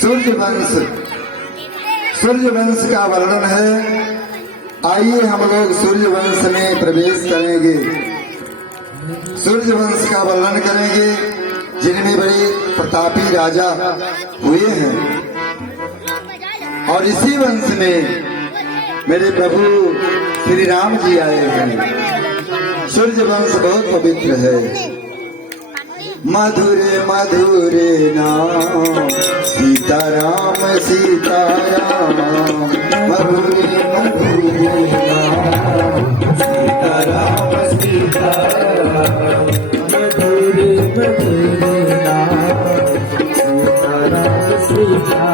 सूर्य वंश का वर्णन है। आइए हम लोग सूर्य वंश में प्रवेश करेंगे, सूर्य वंश का वर्णन करेंगे, जिनमें बड़े प्रतापी राजा हुए हैं। और इसी वंश में मेरे प्रभु श्री राम जी आए हैं। सूर्य वंश बहुत पवित्र है। मधुरे मधुरे नाम सीताराम सीताराम, मधुरे मधुरे नाम सीताराम सीताराम, मधुरे मधुरे नाम सीताराम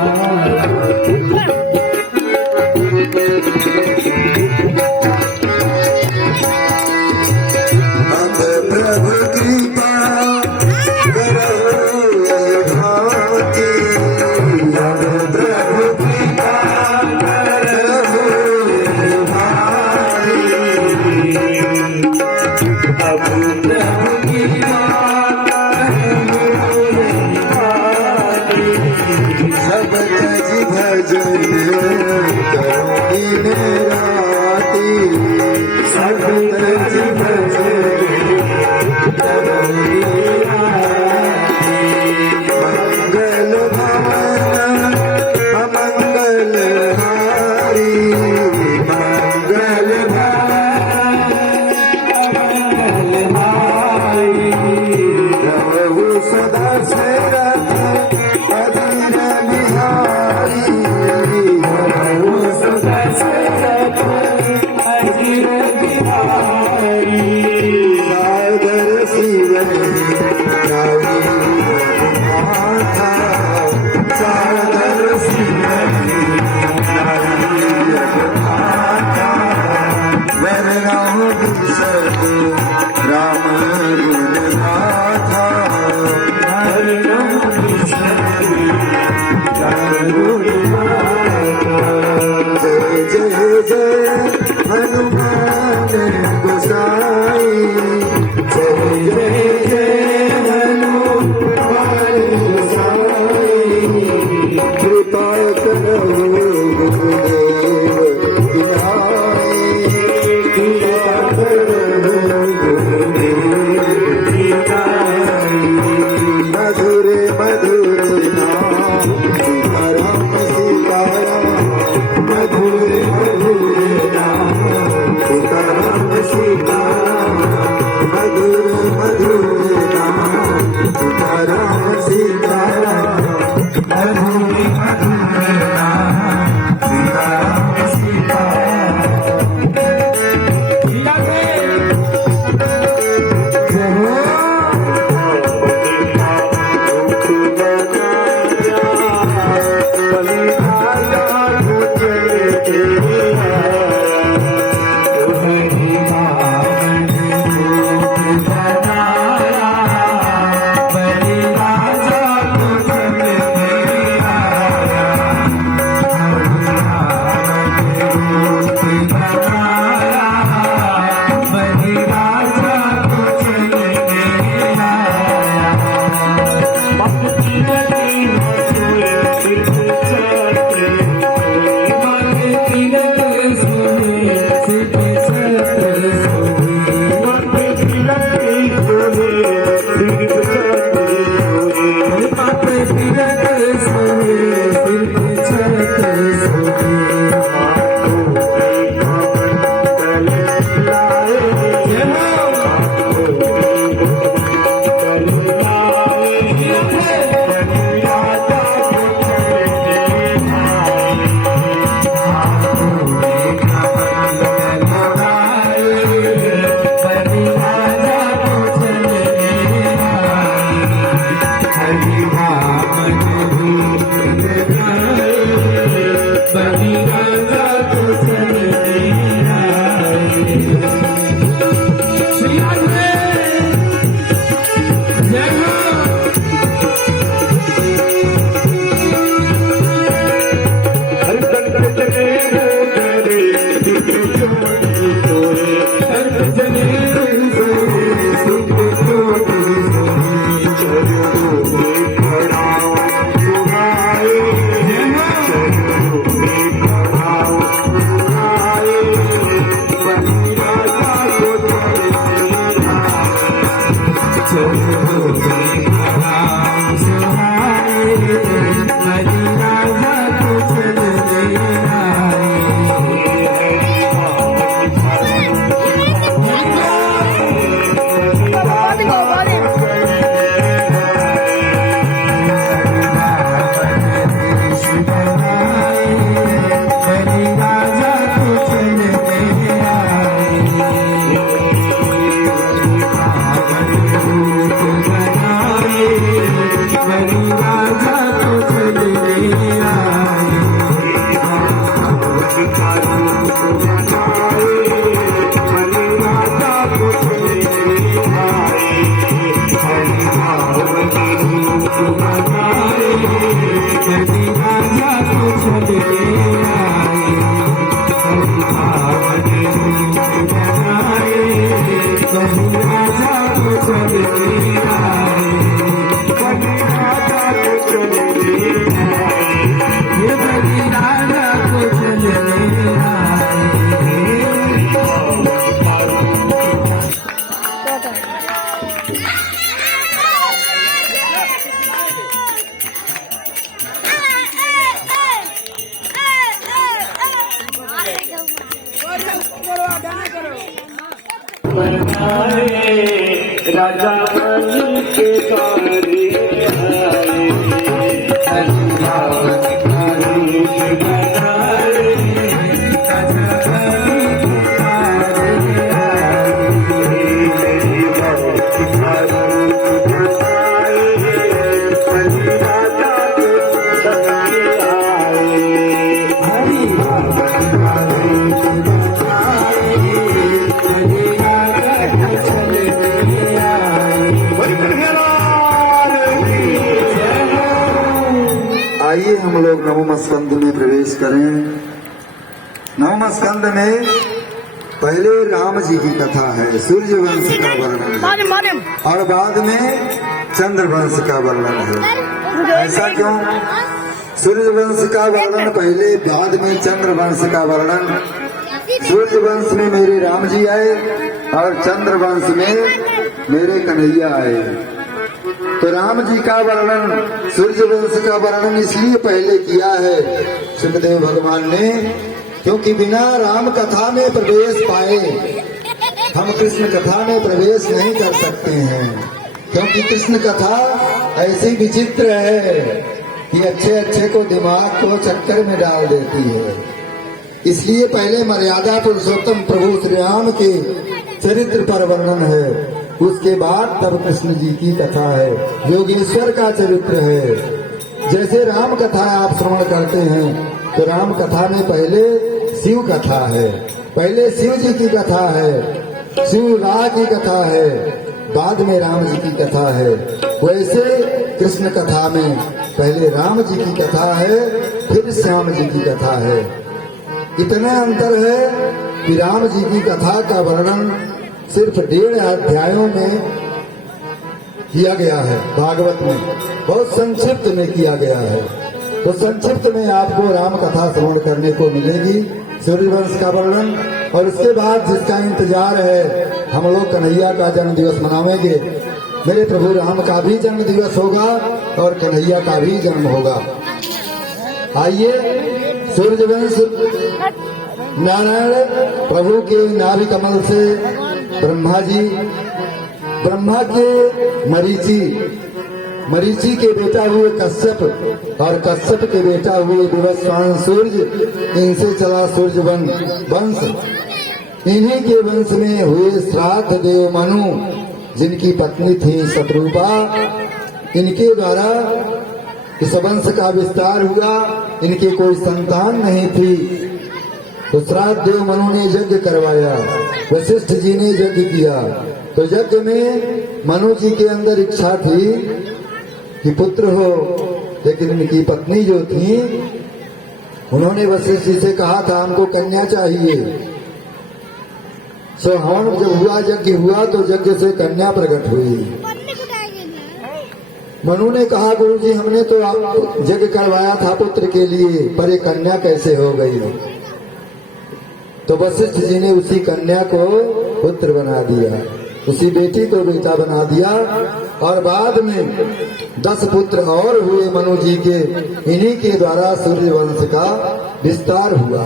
सीताराम। प्रभु कृपा कभी राजा को चलने आए, कभी पावन रूप बनाए, कभी राजा को चलने आए, कभी राजा को चलने आए, ये कभी राजा को चलने आए। राजा बन के तारे आए, राजा बन के बनाए, राजा बन के तारे आए, मेरी मौत भारूप बनाए, कभी राजा को चलने आए, हरि रावण भारूप बनाए, कभी राजा को चलने आए। आइए हम लोग नवम स्कंद में प्रवेश करें। नवम स्कंद में पहले राम जी की कथा है, सूर्य वंश का वर्णन है, और बाद में चंद्र वंश का वर्णन है। ऐसा क्यों? सूर्य वंश का वर्णन पहले, बाद में चंद्र वंश का वर्णन। सूर्य वंश में मेरे राम जी आए और चंद्र वंश में मेरे कन्हैया आए। तो राम जी का वर्णन, सूर्य वंश का वर्णन इसलिए पहले किया है सुखदेव भगवान ने, क्योंकि बिना राम कथा में प्रवेश पाए हम कृष्ण कथा में प्रवेश नहीं कर सकते हैं। क्योंकि कृष्ण कथा ऐसी विचित्र है कि अच्छे अच्छे को दिमाग को चक्कर में डाल देती है। इसलिए पहले मर्यादा पुरुषोत्तम प्रभु श्री राम के चरित्र पर वर्णन है, उसके बाद तब कृष्ण जी की कथा है, योगेश्वर का चरित्र है। जैसे राम कथा आप श्रवण करते हैं तो राम कथा में पहले शिव कथा है, पहले शिव जी की कथा है, शिव विवाह की कथा है, बाद में राम जी की कथा है। वैसे कृष्ण कथा में पहले राम जी की कथा है, फिर श्याम जी की कथा है। इतना अंतर है कि राम जी की कथा का वर्णन सिर्फ 1.5 अध्यायों में किया गया है, भागवत में बहुत संक्षिप्त में किया गया है। तो संक्षिप्त में आपको राम कथा श्रवण करने को मिलेगी, सूर्यवंश का वर्णन, और उसके बाद जिसका इंतजार है, हम लोग कन्हैया का जन्म दिवस मनावेंगे। मेरे प्रभु राम का भी जन्म दिवस होगा और कन्हैया का भी जन्म होगा। आइए, सूर्यवंश नारायण प्रभु के नाभि कमल से ब्रह्मा के मरीचि के बेटा हुए कश्यप, और कश्यप के बेटा हुए विवस्वान सूर्य, इनसे चला सूर्य वंश। इन्हीं के वंश में हुए श्राद्ध देव मनु, जिनकी पत्नी थी शत्रुपा, इनके द्वारा इस वंश का विस्तार हुआ। इनके कोई संतान नहीं थी, तो श्राद्ध देव मनु ने यज्ञ करवाया, वशिष्ठ जी ने यज्ञ किया। तो यज्ञ में मनु जी के अंदर इच्छा थी कि पुत्र हो, लेकिन इनकी पत्नी जो थी, उन्होंने वशिष्ठ जी से कहा था हमको कन्या चाहिए। सो हवन जब हुआ, यज्ञ हुआ, तो यज्ञ से कन्या प्रकट हुई। मनु ने कहा गुरु जी हमने तो आप यज्ञ करवाया था पुत्र के लिए, पर ये कन्या कैसे हो गई? तो वशिष्ठ जी ने उसी कन्या को पुत्र बना दिया, उसी बेटी को बेटा बना दिया, और बाद में 10 पुत्र और हुए मनु जी के। इन्हीं के द्वारा सूर्य वंश का विस्तार हुआ।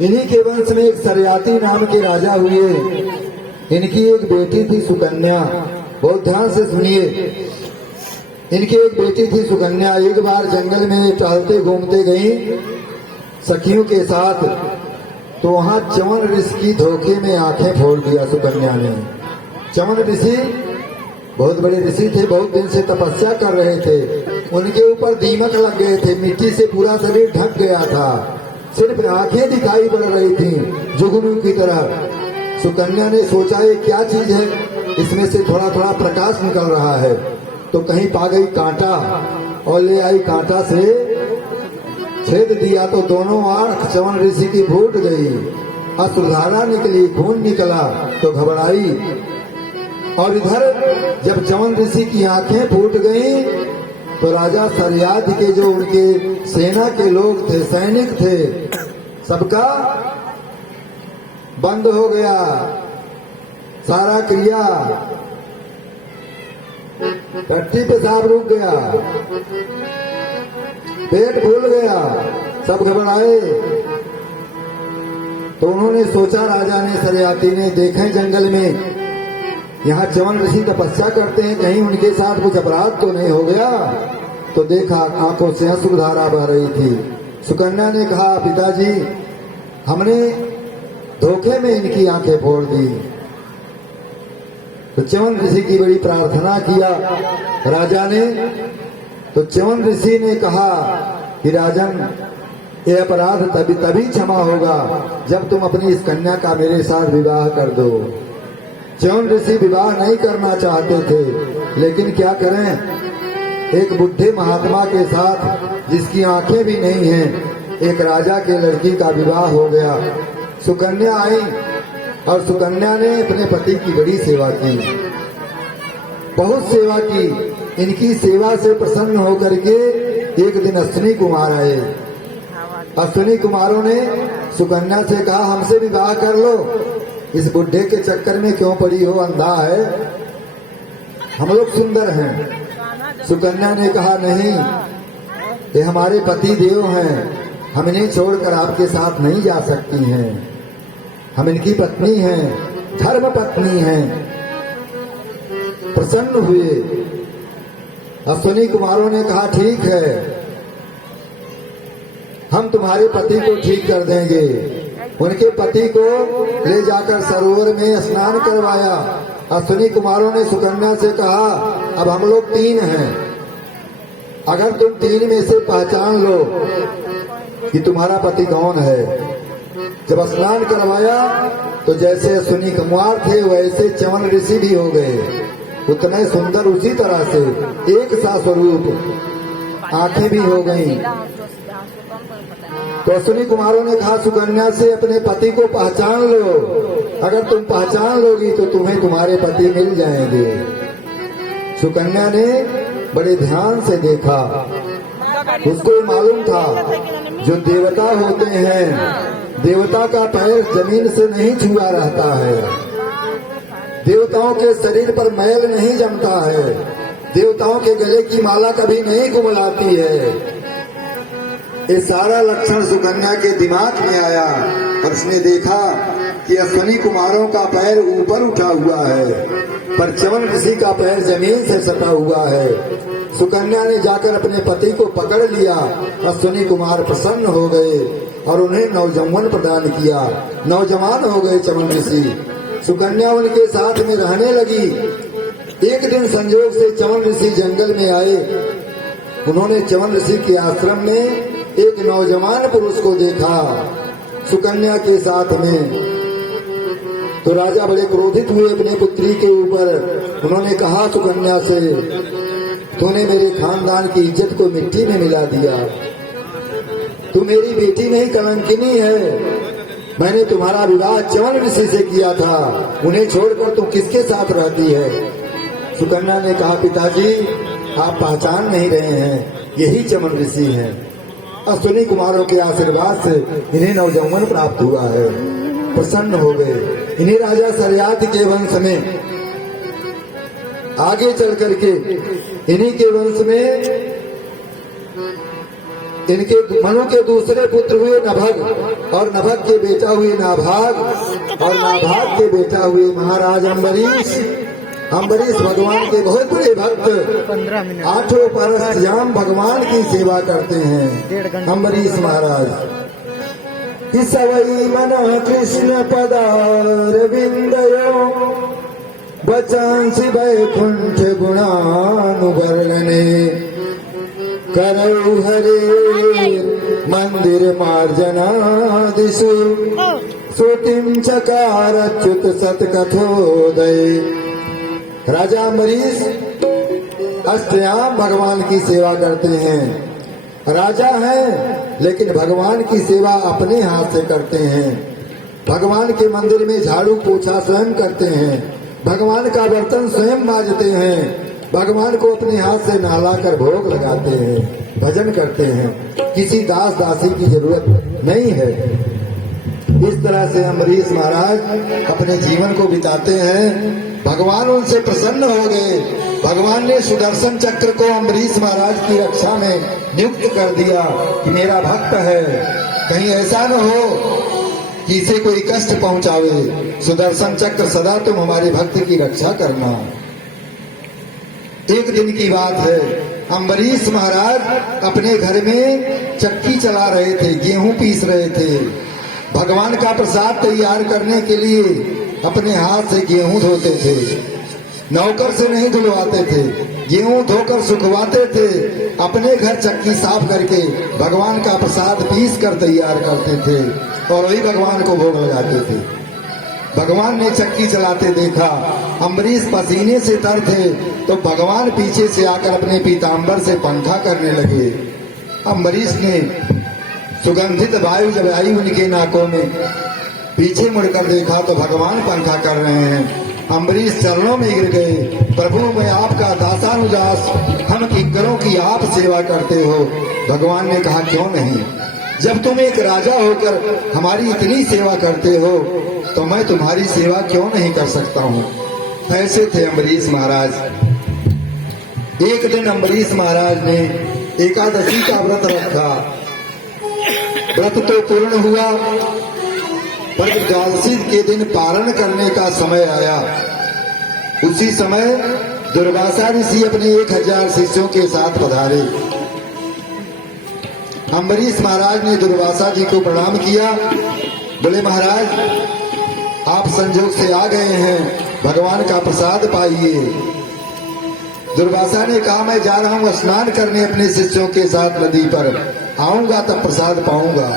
इन्हीं के वंश में एक सरयाती नाम के राजा हुए। इनकी एक बेटी थी सुकन्या, बहुत ध्यान से सुनिए। इनकी एक बेटी थी सुकन्या। एक बार जंगल में टहलते घूमते गई सखियों के साथ, तो वहां चवन ऋषि की धोखे में आंखें फोड़ दिया सुकन्या ने। चवन ऋषि बहुत बड़े ऋषि थे, बहुत दिन से तपस्या कर रहे थे। उनके ऊपर दीमक लग गए थे, मिट्टी से पूरा शरीर ढक गया था, सिर्फ आंखें दिखाई पड़ रही थी जुगनू की तरह। सुकन्या ने सोचा ये क्या चीज है, इसमें से थोड़ा थोड़ा प्रकाश निकल रहा है। तो कहीं पा गई कांटा, और ले आई कांटा से छेद दिया तो दोनों आंख च्यवन ऋषि की फूट गई। अश्रुधारा निकली, खून निकला तो घबराई। और इधर जब च्यवन ऋषि की आंखें फूट गईं तो राजा सरियाद के जो उनके सेना के लोग थे, सैनिक थे, सबका बंद हो गया सारा क्रिया। पट्टी पेशाब रुक गया, पेट फूल गया, सब घबराए। तो उन्होंने सोचा, राजा ने, सरियाती ने, देखें जंगल में यहाँ च्यवन ऋषि तपस्या करते हैं, कहीं उनके साथ कुछ अपराध तो नहीं हो गया। तो देखा आंखों से अश्रुधारा बह रही थी। सुकन्या ने कहा, पिताजी हमने धोखे में इनकी आंखें फोड़ दी। तो च्यवन ऋषि की बड़ी प्रार्थना किया राजा ने। तो च्यवन ऋषि ने कहा कि राजन, ये अपराध तभी क्षमा होगा जब तुम अपनी इस कन्या का मेरे साथ विवाह कर दो। च्यवन ऋषि विवाह नहीं करना चाहते थे, लेकिन क्या करें, एक बुढ़े महात्मा के साथ जिसकी आंखें भी नहीं हैं, एक राजा के लड़की का विवाह हो गया। सुकन्या आई और सुकन्या ने अपने पति की बड़ी सेवा की, बहुत सेवा की। इनकी सेवा से प्रसन्न होकर के एक दिन अश्विनी कुमार आए। अश्विनी कुमारों ने सुकन्या से कहा, हमसे विवाह कर लो, इस बुढ़े के चक्कर में क्यों पड़ी हो, अंधा है, हम लोग सुंदर हैं। सुकन्या ने कहा, नहीं, ये हमारे पति देव हैं, हम इन्हें छोड़कर आपके साथ नहीं जा सकती हैं, हम इनकी पत्नी हैं, धर्म पत्नी हैं। प्रसन्न हुए। अश्विनी कुमारों ने कहा, ठीक है, हम तुम्हारे पति को ठीक कर देंगे। उनके पति को ले जाकर सरोवर में स्नान करवाया। अश्विनी कुमारों ने सुकन्या से कहा, अब हम लोग 3 हैं, अगर तुम 3 में से पहचान लो कि तुम्हारा पति कौन है। जब स्नान करवाया तो जैसे अश्विनी कुमार थे वैसे च्यवन ऋषि भी हो गए, उतने सुंदर, उसी तरह से एक सा स्वरूप, आंखें भी हो गईं। तो अश्विनी कुमारों ने कहा सुकन्या से, अपने पति को पहचान लो, अगर तुम पहचान लोगी तो तुम्हें तुम्हारे पति मिल जाएंगे। सुकन्या ने बड़े ध्यान से देखा, उसको मालूम था जो देवता होते हैं, देवता का पैर जमीन से नहीं छुआ रहता है, देवताओं के शरीर पर मैल नहीं जमता है, देवताओं के गले की माला कभी नहीं गुमलाती है। ये सारा लक्षण सुकन्या के दिमाग में आया और उसने देखा कि अश्विनी कुमारों का पैर ऊपर उठा हुआ है, पर च्यवन ऋषि का पैर जमीन से सटा हुआ है। सुकन्या ने जाकर अपने पति को पकड़ लिया। अश्विनी कुमार प्रसन्न हो गए और उन्हें नवजौवन प्रदान किया, नौजवान हो गए च्यवन ऋषि। सुकन्या उनके साथ में रहने लगी। एक दिन संयोग से च्यवन ऋषि जंगल में आए। उन्होंने च्यवन ऋषि के आश्रम में एक नौजवान पुरुष को देखा सुकन्या के साथ में। तो राजा बड़े क्रोधित हुए अपने पुत्री के ऊपर। उन्होंने कहा सुकन्या से, तूने मेरे खानदान की इज्जत को मिट्टी में मिला दिया, तू मेरी बेटी नहीं कलंकिनी है। मैंने तुम्हारा विवाह च्यवन ऋषि से किया था, उन्हें छोड़कर तू किसके साथ रहती है। सुकन्या ने कहा, पिताजी आप पहचान नहीं रहे हैं, यही च्यवन ऋषि हैं। अश्विनी कुमारों के आशीर्वाद से इन्हें नवजौवन प्राप्त हुआ है। प्रसन्न हो गए। इन्हें राजा सरियात के वंश में आगे चल करके इन्हीं के वंश में इनके मनु के दूसरे पुत्र हुए नभग, और नभग के बेटा हुए नाभाग, और नाभाग के बेटा हुए महाराज अम्बरीश। अम्बरीश भगवान के बहुत बड़े भक्त, 8 परस याम भगवान की सेवा करते हैं अम्बरीश महाराज। सवई मन कृष्ण पदारविंदयो बचांसि वैकुंठ गुणानुवर्णने करौ हरे मंदिर मार्जनादिषु श्रुतिं चकारच्युत सतकथोदय। राजा अम्बरीश अष्टयाम भगवान की सेवा करते हैं। राजा हैं लेकिन भगवान की सेवा अपने हाथ से करते हैं। भगवान के मंदिर में झाड़ू पोछा स्वयं करते हैं। भगवान का बर्तन स्वयं मांजते हैं। भगवान को अपने हाथ से नहलाकर भोग लगाते हैं, भजन करते हैं। किसी दास दासी की जरूरत नहीं है। इस तरह से अम्बरीश महाराज अपने जीवन को बिताते हैं। भगवान उनसे प्रसन्न हो गए। भगवान ने सुदर्शन चक्र को अम्बरीश महाराज की रक्षा में नियुक्त कर दिया कि मेरा भक्त है, कहीं ऐसा न हो कि इसे कोई कष्ट पहुंचावे। सुदर्शन चक्र सदा तुम हमारे भक्त की रक्षा करना। एक दिन की बात है, अम्बरीश महाराज अपने घर में चक्की चला रहे थे, गेहूं पीस रहे थे। भगवान का प्रसाद तैयार करने के लिए अपने हाथ से गेहूं धोते थे। नौकर से नहीं धुलवाते थे, गेहूं धोकर सुखवाते थे। अपने घर चक्की साफ करके भगवान का प्रसाद पीस कर तैयार करते थे और वही भगवान को भोग लगाते थे। भगवान ने चक्की चलाते देखा, अम्बरीश पसीने से तर थे, तो भगवान पीछे से आकर अपने पीताम्बर से पंखा करने लगे। अम्बरीश ने सुगंधित वायु जब आई उनके नाकों में, पीछे मुड़कर देखा तो भगवान पंखा कर रहे हैं। अम्बरीश चरणों में गिर गए, प्रभु मैं आपका दासानुदास, हम किंकरों की आप सेवा करते हो। भगवान ने कहा क्यों नहीं, जब तुम एक राजा होकर हमारी इतनी सेवा करते हो तो मैं तुम्हारी सेवा क्यों नहीं कर सकता हूँ। ऐसे थे अम्बरीश महाराज। एक दिन अम्बरीश महाराज ने एकादशी का व्रत रखा। व्रत तो पूर्ण हुआ, पर द्वादशी के दिन पारण करने का समय आया। उसी समय दुर्वासा ऋषि अपने 1000 शिष्यों के साथ पधारे। अम्बरीश महाराज ने दुर्वासा जी को प्रणाम किया। बोले महाराज आप संजोग से आ गए हैं, भगवान का प्रसाद पाइए। दुर्वासा ने कहा मैं जा रहा हूँ स्नान करने अपने शिष्यों के साथ नदी पर, आऊंगा तब प्रसाद पाऊंगा।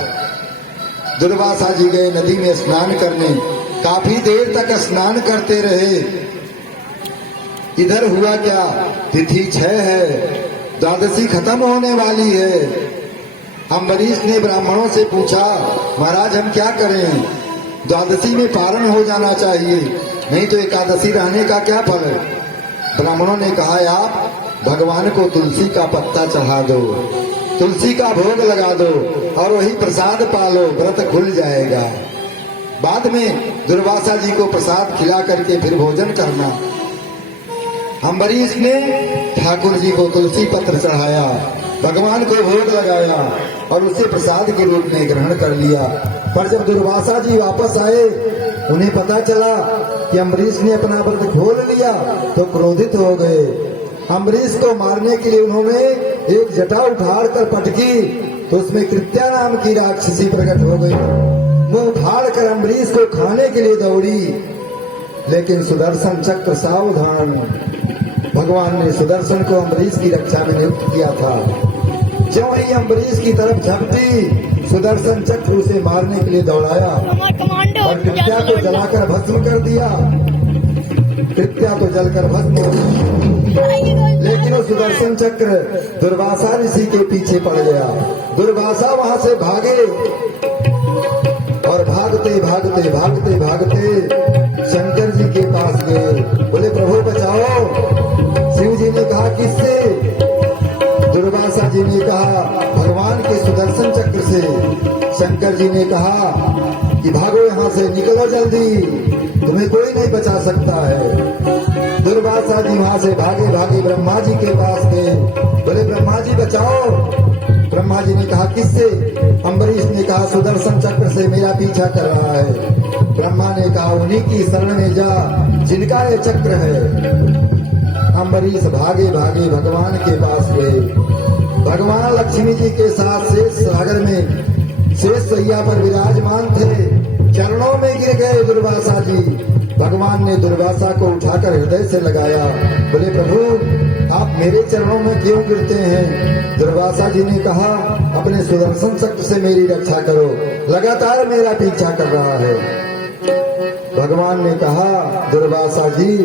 दुर्वासा जी गए नदी में स्नान करने, काफी देर तक स्नान करते रहे। इधर हुआ क्या, तिथि 6 है, द्वादशी खत्म होने वाली है। अम्बरीश ने ब्राह्मणों से पूछा महाराज हम क्या करें, द्वादशी में पारण हो जाना चाहिए, नहीं तो एकादशी रहने का क्या फल है। ब्राह्मणों ने कहा आप भगवान को तुलसी का पत्ता चढ़ा दो, तुलसी का भोग लगा दो और वही प्रसाद पालो, व्रत खुल जाएगा। बाद में दुर्वासा जी को प्रसाद खिला करके फिर भोजन करना। अम्बरीश ने ठाकुर जी को तुलसी पत्र चढ़ाया, भगवान को भोग लगाया और उसे प्रसाद के रूप में ग्रहण कर लिया। पर जब दुर्वासा जी वापस आए, उन्हें पता चला कि अम्बरीश ने अपना व्रत खोल लिया, तो क्रोधित हो गए। अम्बरीश को मारने के लिए उन्होंने एक जटा उठाड़ कर पटकी, तो उसमें कृत्या नाम की राक्षसी प्रकट हो गई। मुंह उठाड़ कर अम्बरीश को खाने के लिए दौड़ी, लेकिन सुदर्शन चक्र सावधान। भगवान ने सुदर्शन को अम्बरीश की रक्षा में नियुक्त किया था। जो ही अम्बरीश की तरफ झपटी, सुदर्शन चक्र उसे मारने के लिए दौड़ाया और कृत्या को जलाकर भस्म कर दिया। कृत्या तो जलकर भस्म हो गई, लेकिन वो सुदर्शन चक्र दुर्वासा ऋषि के पीछे पड़ गया। दुर्वासा वहां से भागे और भागते भागते भागते भागते शंकर जी के पास गए। बोले प्रभु बचाओ। शिव जी ने कहा किससे? दुर्वासा जी ने कहा भगवान के सुदर्शन चक्र से। शंकर जी ने कहा कि भागो यहाँ से, निकलो जल्दी, तुम्हें कोई नहीं बचा सकता है। दुर्वासा जी वहां से भागे भागे ब्रह्मा जी के पास गए। बोले ब्रह्मा जी बचाओ। ब्रह्मा जी ने कहा किससे? अम्बरीश ने कहा सुदर्शन चक्र से मेरा पीछा कर रहा है। ब्रह्मा ने कहा उन्हीं की शरण में जा जिनका ये चक्र है। अम्बरीश भागे भागे भगवान के पास गए। भगवान लक्ष्मी जी के साथ शेष सागर में शेष सैया पर विराजमान थे। चरणों में गिर गए दुर्वासा जी। भगवान ने दुर्वासा को उठाकर हृदय से लगाया। बोले प्रभु आप मेरे चरणों में क्यों गिरते हैं? दुर्वासा जी ने कहा अपने सुदर्शन चक्र से मेरी रक्षा करो, लगातार मेरा पीछा कर रहा है। भगवान ने कहा दुर्वासा जी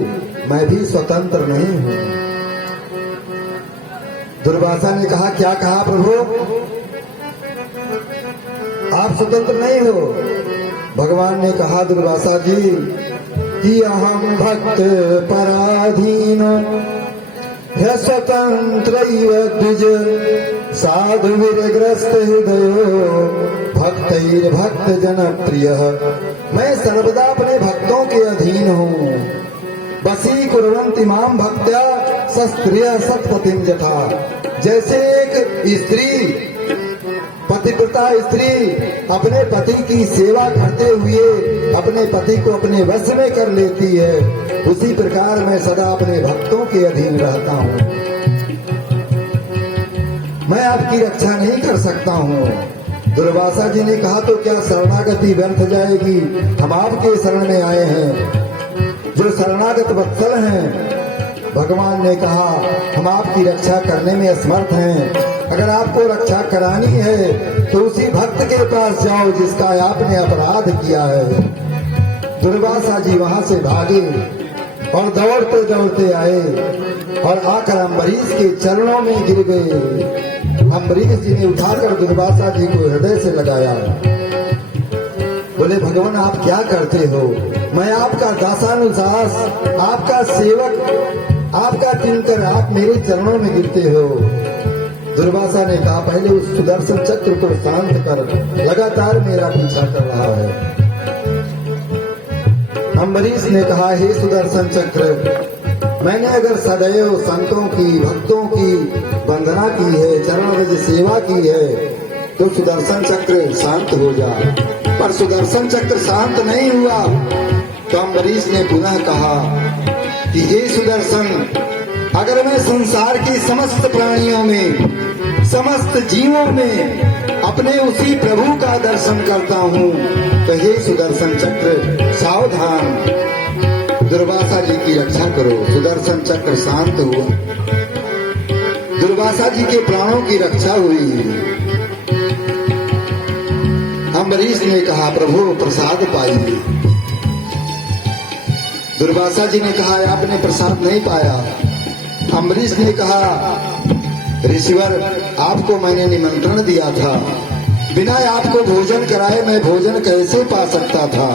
मैं भी स्वतंत्र नहीं हूँ। दुर्वासा ने कहा, क्या कहा प्रभु, आप स्वतंत्र नहीं हो? भगवान ने कहा, दुर्वासा जी कि अहम भक्त पराधीन है स्वतंत्र द्विज साधु विरग्रस्त हृदयो भक्त जन प्रिय। मैं सर्वदा अपने भक्तों के अधीन हूँ। बसी कुर्वन्ति माम भक्त्या सस्त्रिय सत्पतिम जथा। जैसे एक स्त्री, पतिव्रता स्त्री अपने पति की सेवा करते हुए अपने पति को अपने वश में कर लेती है, उसी प्रकार मैं सदा अपने भक्तों के अधीन रहता हूँ। मैं आपकी रक्षा नहीं कर सकता हूँ। दुर्वासा जी ने कहा, तो क्या शरणागति व्यर्थ जाएगी? हम आपके शरण में आए हैं, जो शरणागत वत्सल हैं। भगवान ने कहा, हम आपकी रक्षा करने में असमर्थ हैं। अगर आपको रक्षा करानी है तो उसी भक्त के पास जाओ जिसका आपने अपराध किया है। दुर्वासा जी वहां से भागे और दौड़ते दौड़ते आए और आकर अम्बरीश के चरणों में गिर गए। अम्बरीश जी ने उठाकर दुर्वासा जी को हृदय से लगाया। बोले, भगवान आप क्या करते हो? मैं आपका दासानुदास, आपका सेवक, आपका किंकर, आप मेरे चरणों में गिरते हो। दुर्वासा ने कहा, पहले उस सुदर्शन चक्र को शांत कर, लगातार मेरा पीछा कर रहा है। अम्बरीश ने कहा, हे सुदर्शन चक्र, मैंने अगर सदैव संतों की, भक्तों की वंदना की है, चरण रज सेवा की है, तो सुदर्शन चक्र शांत हो जा। पर सुदर्शन चक्र शांत नहीं हुआ। तो अम्बरीश ने पुनः कहा कि हे सुदर्शन, अगर मैं संसार की समस्त प्राणियों में, समस्त जीवों में अपने उसी प्रभु का दर्शन करता हूँ, तो हे सुदर्शन चक्र सावधान, दुर्वासा जी की रक्षा करो। सुदर्शन चक्र शांत हुआ, दुर्वासा जी के प्राणों की रक्षा हुई। अम्बरीश ने कहा, प्रभु प्रसाद पाइए। दुर्वासा जी ने कहा, आपने प्रसाद नहीं पाया। अम्बरीश ने कहा, ऋषिवर, आपको मैंने निमंत्रण दिया था, बिना आपको भोजन कराए मैं भोजन कैसे पा सकता था?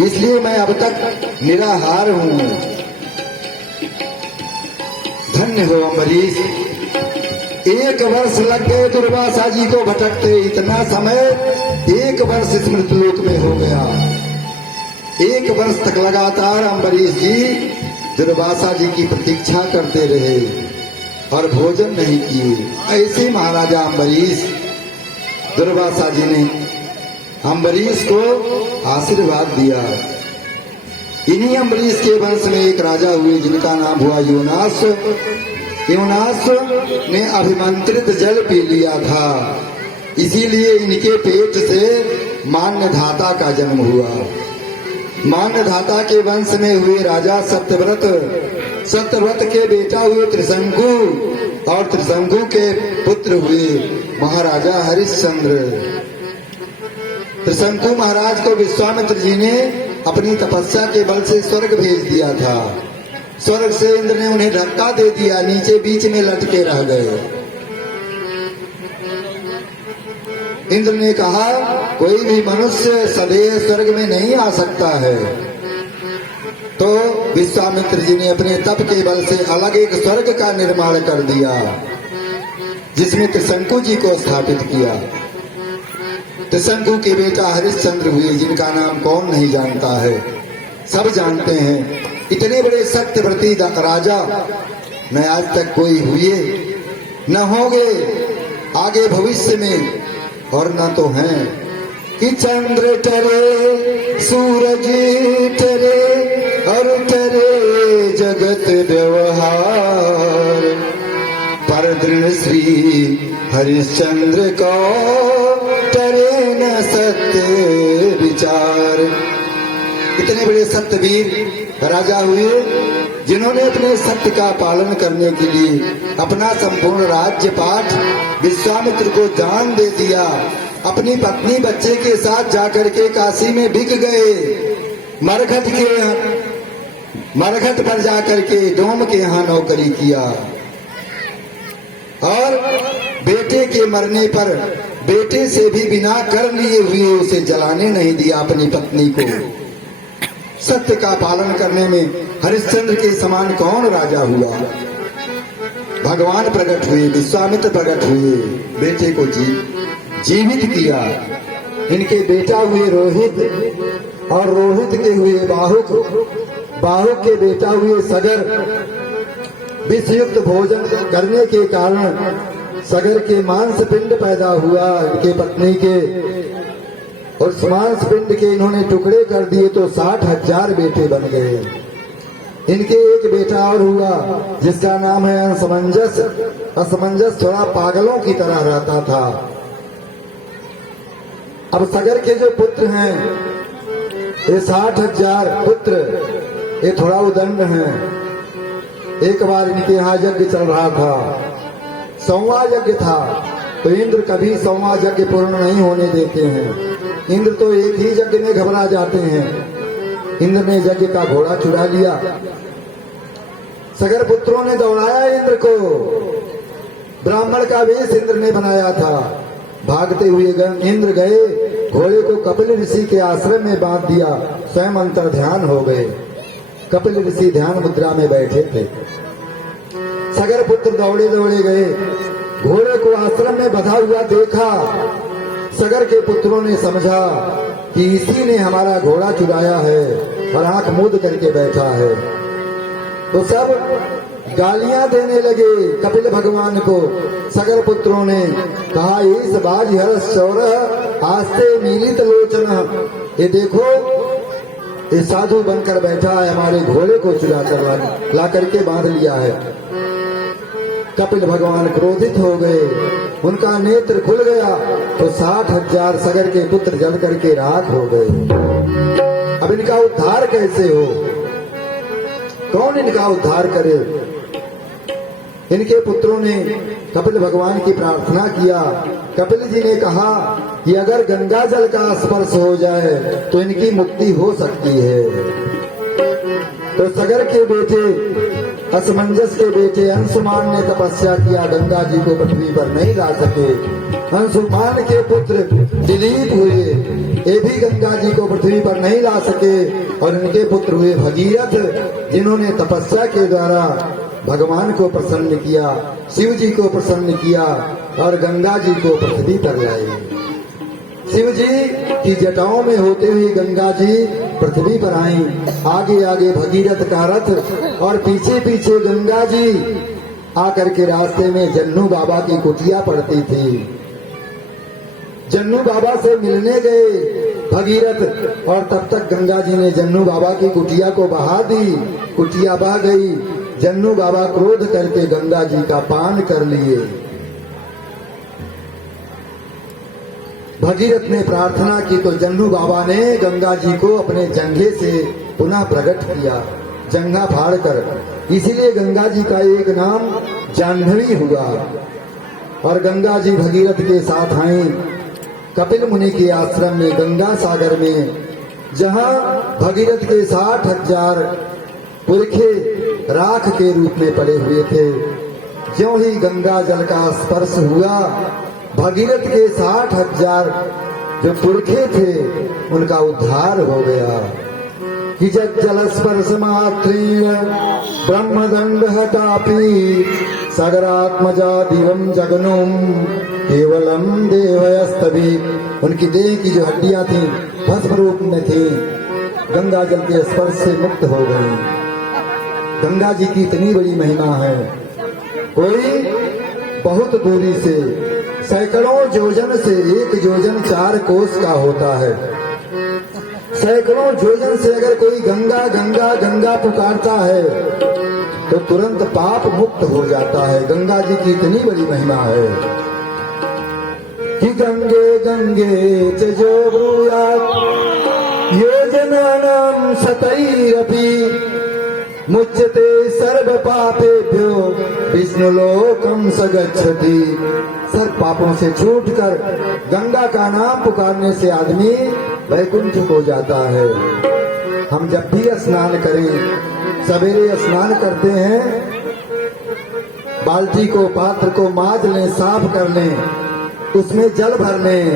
इसलिए मैं अब तक निराहार हूँ। धन्य हो अम्बरीश, 1 वर्ष लग गए दुर्वासा जी को भटकते। इतना समय 1 वर्ष स्मृतलोक में हो गया। 1 वर्ष तक लगातार अम्बरीश जी दुर्वासा जी की प्रतीक्षा करते रहे और भोजन नहीं किए। ऐसे महाराजा अम्बरीश, दुर्वासा जी ने अम्बरीश को आशीर्वाद दिया। इन्हीं अम्बरीश के वंश में एक राजा हुए जिनका नाम हुआ योनास। योनास ने अभिमंत्रित जल पी लिया था, इसीलिए इनके पेट से मान्यधाता का जन्म हुआ। मान्यधाता के वंश में हुए राजा सत्यव्रत, सत्यव्रत के बेटा हुए त्रिशंकु, और त्रिशंकु के पुत्र हुए महाराजा हरिश्चंद्र। त्रिशंकु महाराज को विश्वामित्र जी ने अपनी तपस्या के बल से स्वर्ग भेज दिया था। स्वर्ग से इंद्र ने उन्हें धक्का दे दिया, नीचे बीच में लटके रह गए। इंद्र ने कहा, कोई भी मनुष्य सदैव स्वर्ग में नहीं आ सकता है। तो विश्वामित्र जी ने अपने तप के बल से अलग एक स्वर्ग का निर्माण कर दिया, जिसमें त्रिशंकु जी को स्थापित किया। त्रिशंकु के बेटा हरिश्चंद्र हुए, जिनका नाम कौन नहीं जानता है, सब जानते हैं। इतने बड़े सत्यव्रती राजा न आज तक कोई हुए, न होंगे आगे भविष्य में, और न तो हैं कि चंद्र टरे, सूरज टरे और टरे जगत व्यवहार, पर दृढ़ श्री हरिश्चंद्र को टरे न सत्य विचार। इतने बड़े सत्यवीर राजा हुए, जिन्होंने अपने सत्य का पालन करने के लिए अपना संपूर्ण राज्य पाठ विश्वामित्र को दान दे दिया। अपनी पत्नी बच्चे के साथ जाकर के काशी में बिक गए। मरघट पर जाकर के डोम के यहाँ नौकरी किया। और बेटे के मरने पर बेटे से भी बिना कर लिए हुए उसे जलाने नहीं दिया अपनी पत्नी को। सत्य का पालन करने में हरिश्चंद्र के समान कौन राजा हुआ। भगवान प्रकट हुए, विश्वामित्र प्रकट हुए, बेटे को जीवित किया। इनके बेटा हुए रोहित और रोहित के हुए बाहुक, बाहुक के बेटा हुए सगर। विषयुक्त भोजन करने के कारण सगर के मांस पिंड पैदा हुआ इनके पत्नी के, और उस मांस पिंड के इन्होंने टुकड़े कर दिए तो 60,000 बेटे बन गए। इनके एक बेटा और हुआ जिसका नाम है असमंजस। असमंजस थोड़ा पागलों की तरह रहता था। अब सगर के जो पुत्र हैं ये 60,000 पुत्र, ये थोड़ा उदंड हैं। एक बार इनके यहाँ यज्ञ चल रहा था, 100वां यज्ञ था, तो इंद्र कभी 100वां यज्ञ पूर्ण नहीं होने देते हैं। इंद्र तो एक ही यज्ञ में घबरा जाते हैं। इंद्र ने यज्ञ का घोड़ा चुरा लिया। सगर पुत्रों ने दौड़ाया इंद्र को। ब्राह्मण का वेश इंद्र ने बनाया था। भागते हुए इंद्र गए, घोड़े को कपिल ऋषि के आश्रम में बांध दिया। स्वयं अंतर ध्यान हो गए। कपिल ऋषि ध्यान मुद्रा में बैठे थे। सगर पुत्र दौड़े दौड़े गए, घोड़े को आश्रम में बंधा हुआ देखा। सगर के पुत्रों ने समझा कि इसी ने हमारा घोड़ा चुराया है और आंख मूंद करके बैठा है। तो सब गालियां देने लगे कपिल भगवान को। सगर पुत्रों ने कहा, इस बाज हरस चौर आस्ते मीलित लोचन, ये देखो ये साधु बनकर बैठा है, हमारे घोड़े को चुरा कर ला करके बांध लिया है। कपिल भगवान क्रोधित हो गए, उनका नेत्र खुल गया तो 60,000 सगर के पुत्र जल करके राख हो गए। अब इनका उद्धार कैसे हो? कौन इनका उद्धार करे? इनके पुत्रों ने कपिल भगवान की प्रार्थना किया। कपिल जी ने कहा कि अगर गंगा जल का स्पर्श हो जाए तो इनकी मुक्ति हो सकती है। तो सगर के बेटे असमंजस के बेटे अंशुमान ने तपस्या किया, गंगा जी को पृथ्वी पर नहीं ला सके। अंशुमान के पुत्र दिलीप हुए, ये भी गंगा जी को पृथ्वी पर नहीं ला सके। और इनके पुत्र हुए भगीरथ, जिन्होंने तपस्या के द्वारा भगवान को प्रसन्न किया, शिव जी को प्रसन्न किया और गंगा जी को पृथ्वी पर लाए। शिव जी की जटाओं में होते हुए गंगा जी पृथ्वी पर आई। आगे आगे भगीरथ का रथ और पीछे पीछे गंगा जी आकर के रास्ते में जन्नू बाबा की कुटिया पड़ती थी। जन्नू बाबा से मिलने गए भगीरथ, और तब तक गंगा जी ने जन्नू बाबा की कुटिया को बहा दी। कुटिया बह गई। जन्नू बाबा क्रोध करके गंगा जी का पान कर लिए। भगीरथ ने प्रार्थना की तो जन्नू बाबा ने गंगा जी को अपने जंघे से पुनः प्रकट किया, जंघा फाड़कर। इसीलिए गंगा जी का एक नाम जाह्नवी हुआ। और गंगा जी भगीरथ के साथ आई कपिल मुनि के आश्रम में, गंगा सागर में, जहां भगीरथ के 60,000 पुरखे राख के रूप में पड़े हुए थे। ज्यों ही गंगा जल का स्पर्श हुआ, भगीरथ के 60,000 जो पुरखे थे उनका उद्धार हो गया। कि जल स्पर्श मात्रेण ब्रह्मदंड हतापि सगरात्मजा दिवम जगनुम केवलम देवयस्तभि। उनकी देह की जो हड्डियां थी भस्म रूप में थी, गंगा जल के स्पर्श से मुक्त हो गई। गंगा जी की इतनी बड़ी महिमा है। कोई बहुत दूरी से, सैकड़ों योजन से, 1 योजन 4 कोस का होता है, सैकड़ों योजन से अगर कोई गंगा गंगा गंगा पुकारता है तो तुरंत पाप मुक्त हो जाता है। गंगा जी की इतनी बड़ी महिमा है कि गंगे गंगे च जो ब्रूयात् योजनानां शतैरपि मुच्यते सर्व पापेभ्यो विष्णुलोकम स गच्छति। सब पापों से छूटकर गंगा का नाम पुकारने से आदमी वैकुंठ हो जाता है। हम जब भी स्नान करें, सवेरे स्नान करते हैं, बाल्टी को पात्र को माज लें, साफ कर लें, उसमें जल भर लें,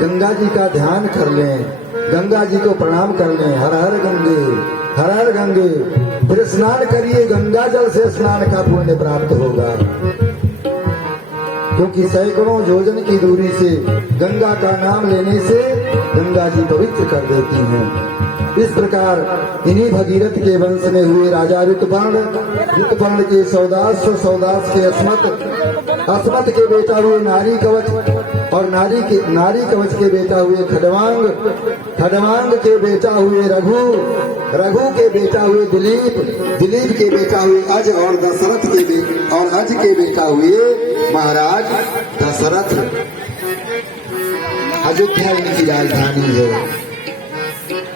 गंगा जी का ध्यान कर लें, गंगा जी को प्रणाम कर लें। हर हर गंगे, हर हर गंगे। फिर स्नान करिए, गंगा जल से स्नान का पुण्य प्राप्त होगा, क्योंकि सैकड़ों योजन की दूरी से गंगा का नाम लेने से गंगा जी पवित्र कर देती हैं। इस प्रकार इन्हीं भगीरथ के वंश में हुए राजा ऋतुपर्ण, ऋतुपर्ण के सौदास, सौदास के अस्मत, अस्मत के बेटा हुए नारी कवच, और नारी कवच के बेटा हुए खडवांग, खडवांग के बेटा हुए रघु, रघु के बेटा हुए दिलीप, दिलीप के बेटा हुए अज, और दशरथ के और अज के बेटा हुए महाराज दशरथ। अयोध्या इनकी राजधानी है।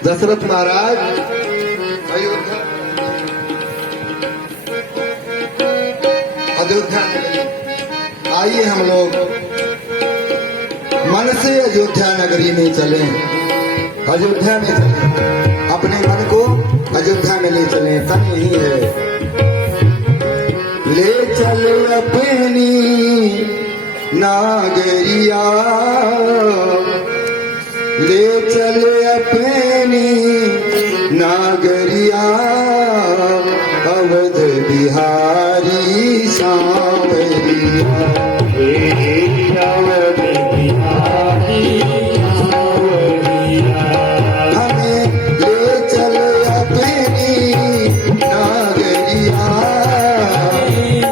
दशरथ महाराज अयोध्या, अयोध्या आइए हम लोग मन से अयोध्या नगरी में चलें, अयोध्या में चलें, अपने मन को अयोध्या में ले चलें। तन यही है, ले चल अपनी नागरिया, ले चल अपनी नागरिया, अवध बिहारी सांवरिया, अवध बिहारी सांवरिया। हमें ले चल अपनी नागरिया,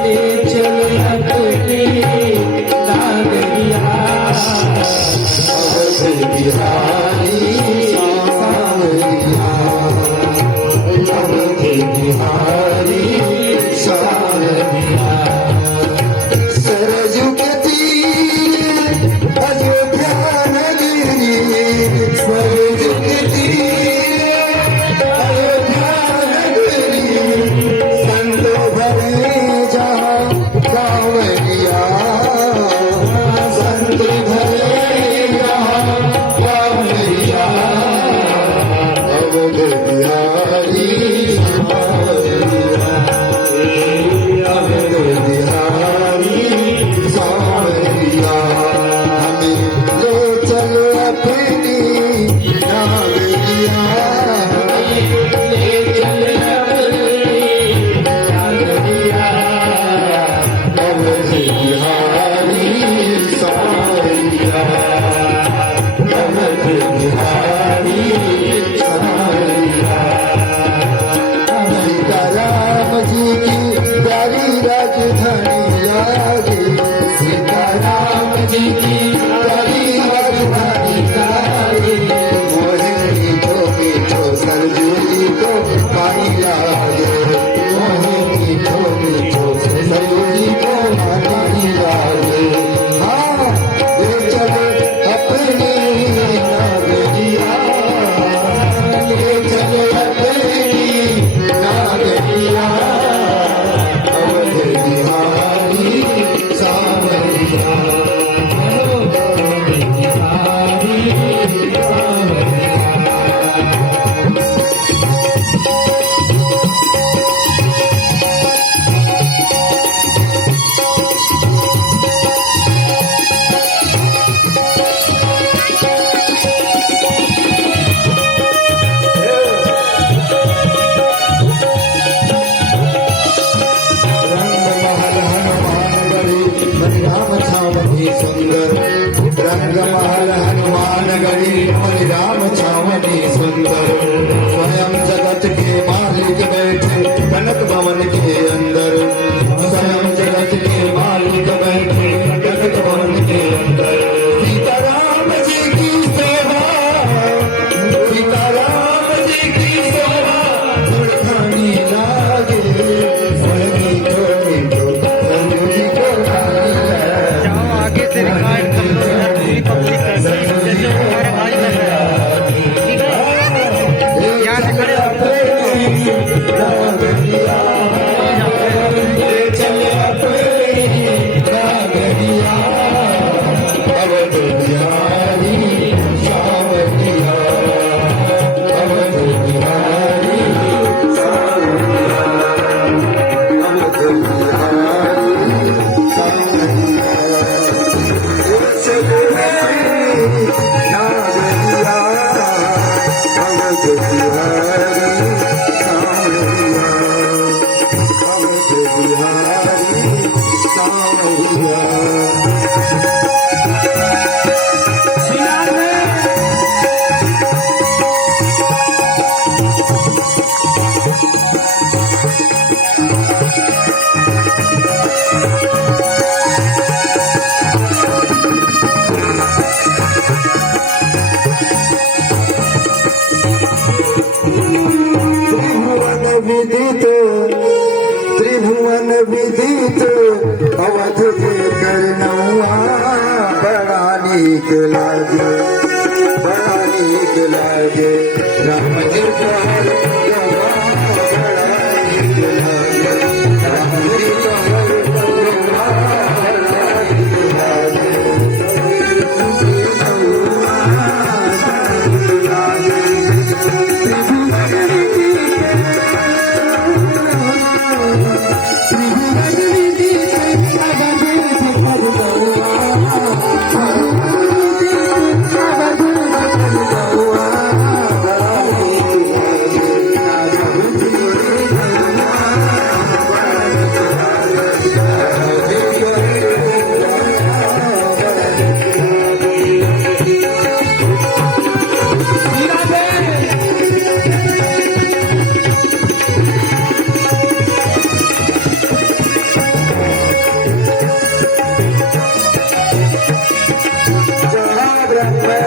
ले चल अपनी नागरिया, नीक लागे बड़ा नीक लागे राम जी तोहर व्यवहार बड़ा नीक लागे राम जी तोहर व्यवहार बड़ा नीक लागे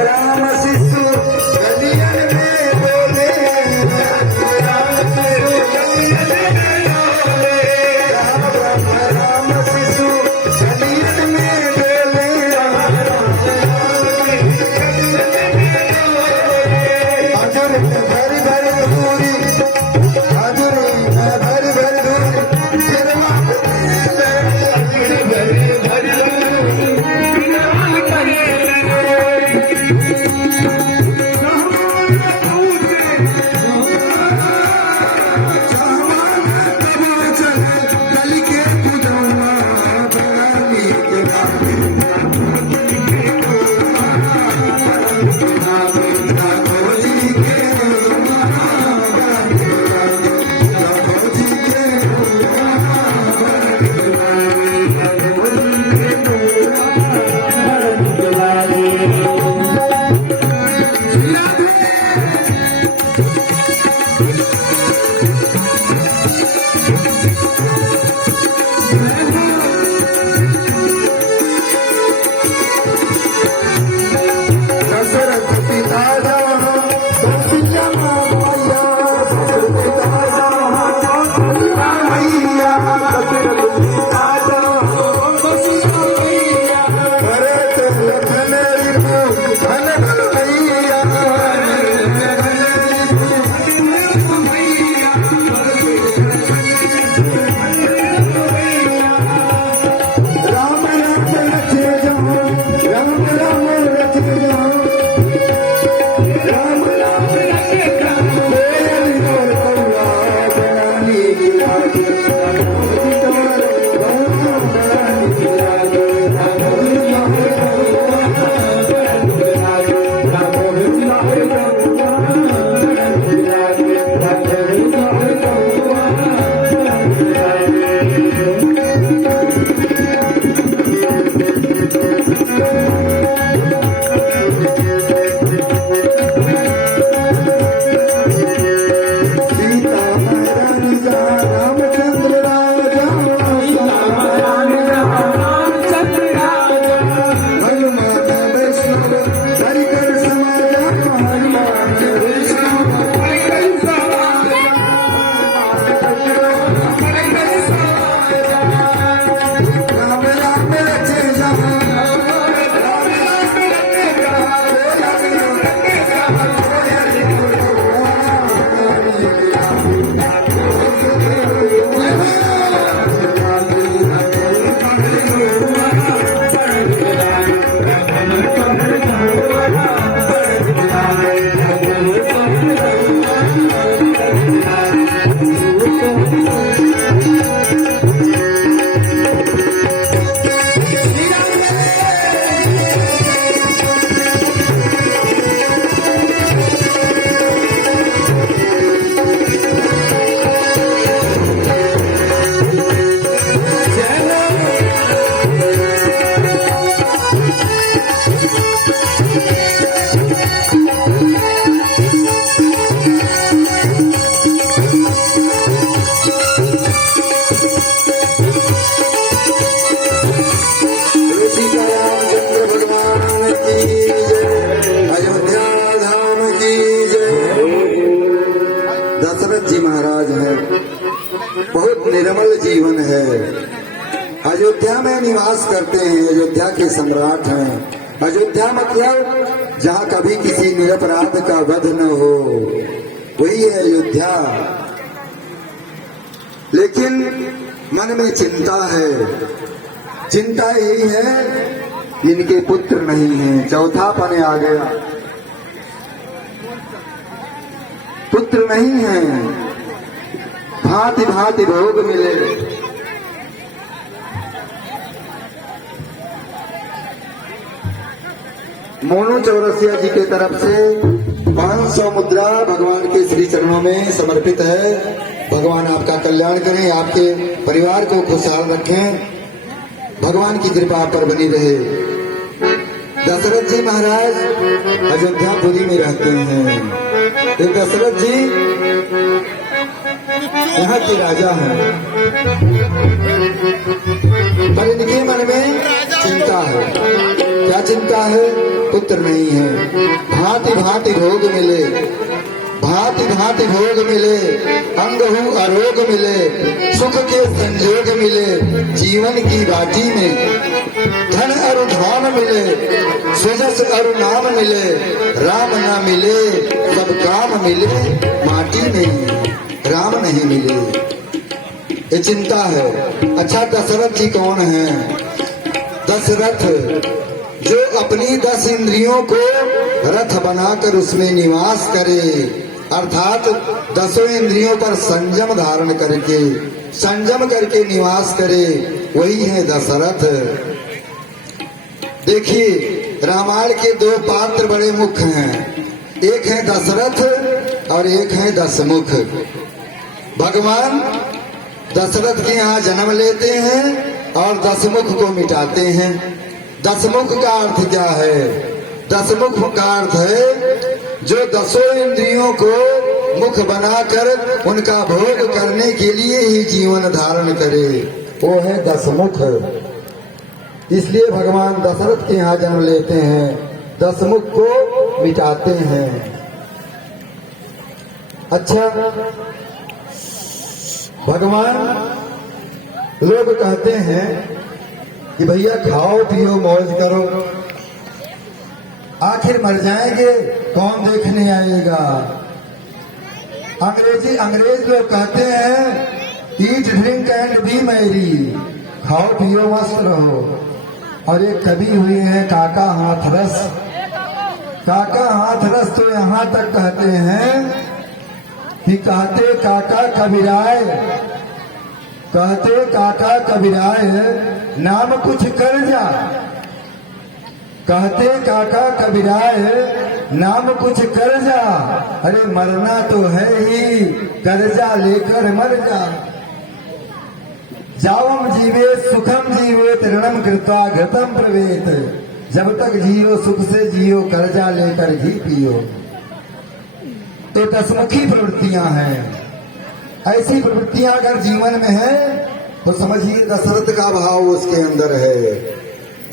राम शिशु गलियन में बोले राम शिशु गलियन में बोले अजर भरी भरी दूरी अजर भरी भरी दूरी शर्मा बहुत निर्मल जीवन है। अयोध्या में निवास करते हैं, अयोध्या के सम्राट हैं, अयोध्या मतलब जहाँ कभी किसी निरपराध का वध न हो, वही है अयोध्या। लेकिन मन में चिंता है, चिंता यही है इनके पुत्र नहीं है। चौथापन आ गया, पुत्र नहीं है, भांति भांति भोग मिले। मोनू चौरसिया जी की तरफ से 500 मुद्रा भगवान के श्री चरणों में समर्पित है। भगवान आपका कल्याण करें, आपके परिवार को खुशहाल रखें, भगवान की कृपा पर बनी रहे। दशरथ जी महाराज अयोध्यापुरी में रहते हैं। ये दशरथ जी यहाँ के राजा हैं, पर इनके मन में चिंता है। क्या चिंता है? पुत्र नहीं है। भांति भांति भोग मिले, भांति भांति भोग मिले, अंगहु आरोग मिले, सुख के संजोग मिले, जीवन की बाटी में धन अरु धाम मिले, स्वजस अरु नाम मिले, राम न मिले सब काम मिले, माटी में राम नहीं मिले। ये चिंता है। अच्छा, दशरथ जी कौन है? दशरथ जो अपनी 10 इंद्रियों को रथ बनाकर उसमें निवास करे, अर्थात 10 इंद्रियों पर संयम धारण करके, संयम करके निवास करे, वही है दशरथ। देखिए, रामायण के 2 पात्र बड़े मुख्य हैं, एक है दशरथ और एक है दशमुख। भगवान दशरथ के यहाँ जन्म लेते हैं और दशमुख को मिटाते हैं। दशमुख का अर्थ क्या है? दशमुख का अर्थ है जो 10 इंद्रियों को मुख बनाकर उनका भोग करने के लिए ही जीवन धारण करे, वो है दशमुख। इसलिए भगवान दशरथ के यहाँ जन्म लेते हैं, दशमुख को मिटाते हैं। अच्छा, भगवान लोग कहते हैं कि भैया खाओ पियो मौज करो, आखिर मर जाएंगे कौन देखने आएगा। अंग्रेज लोग कहते हैं eat drink and B Mary, खाओ पियो मस्त रहो। और एक कवि हुए हैं काका हाथरस, काका हाथरस तो यहाँ तक कहते हैं कि कहते काका कबीराय, कहते काका कबीराय नाम कुछ कर जा, कहते काका कबीराय नाम कुछ कर जा, अरे मरना तो है ही, कर्जा लेकर मर जा। जावम जीवे सुखम जीवेत ऋणम कृत्वा घृतम प्रवेत, जब तक जियो सुख से जियो, कर्जा लेकर घी पियो। तो दशमुखी प्रवृत्तियां हैं। ऐसी प्रवृत्तियां अगर जीवन में है तो समझिए दशरथ का भाव उसके अंदर है।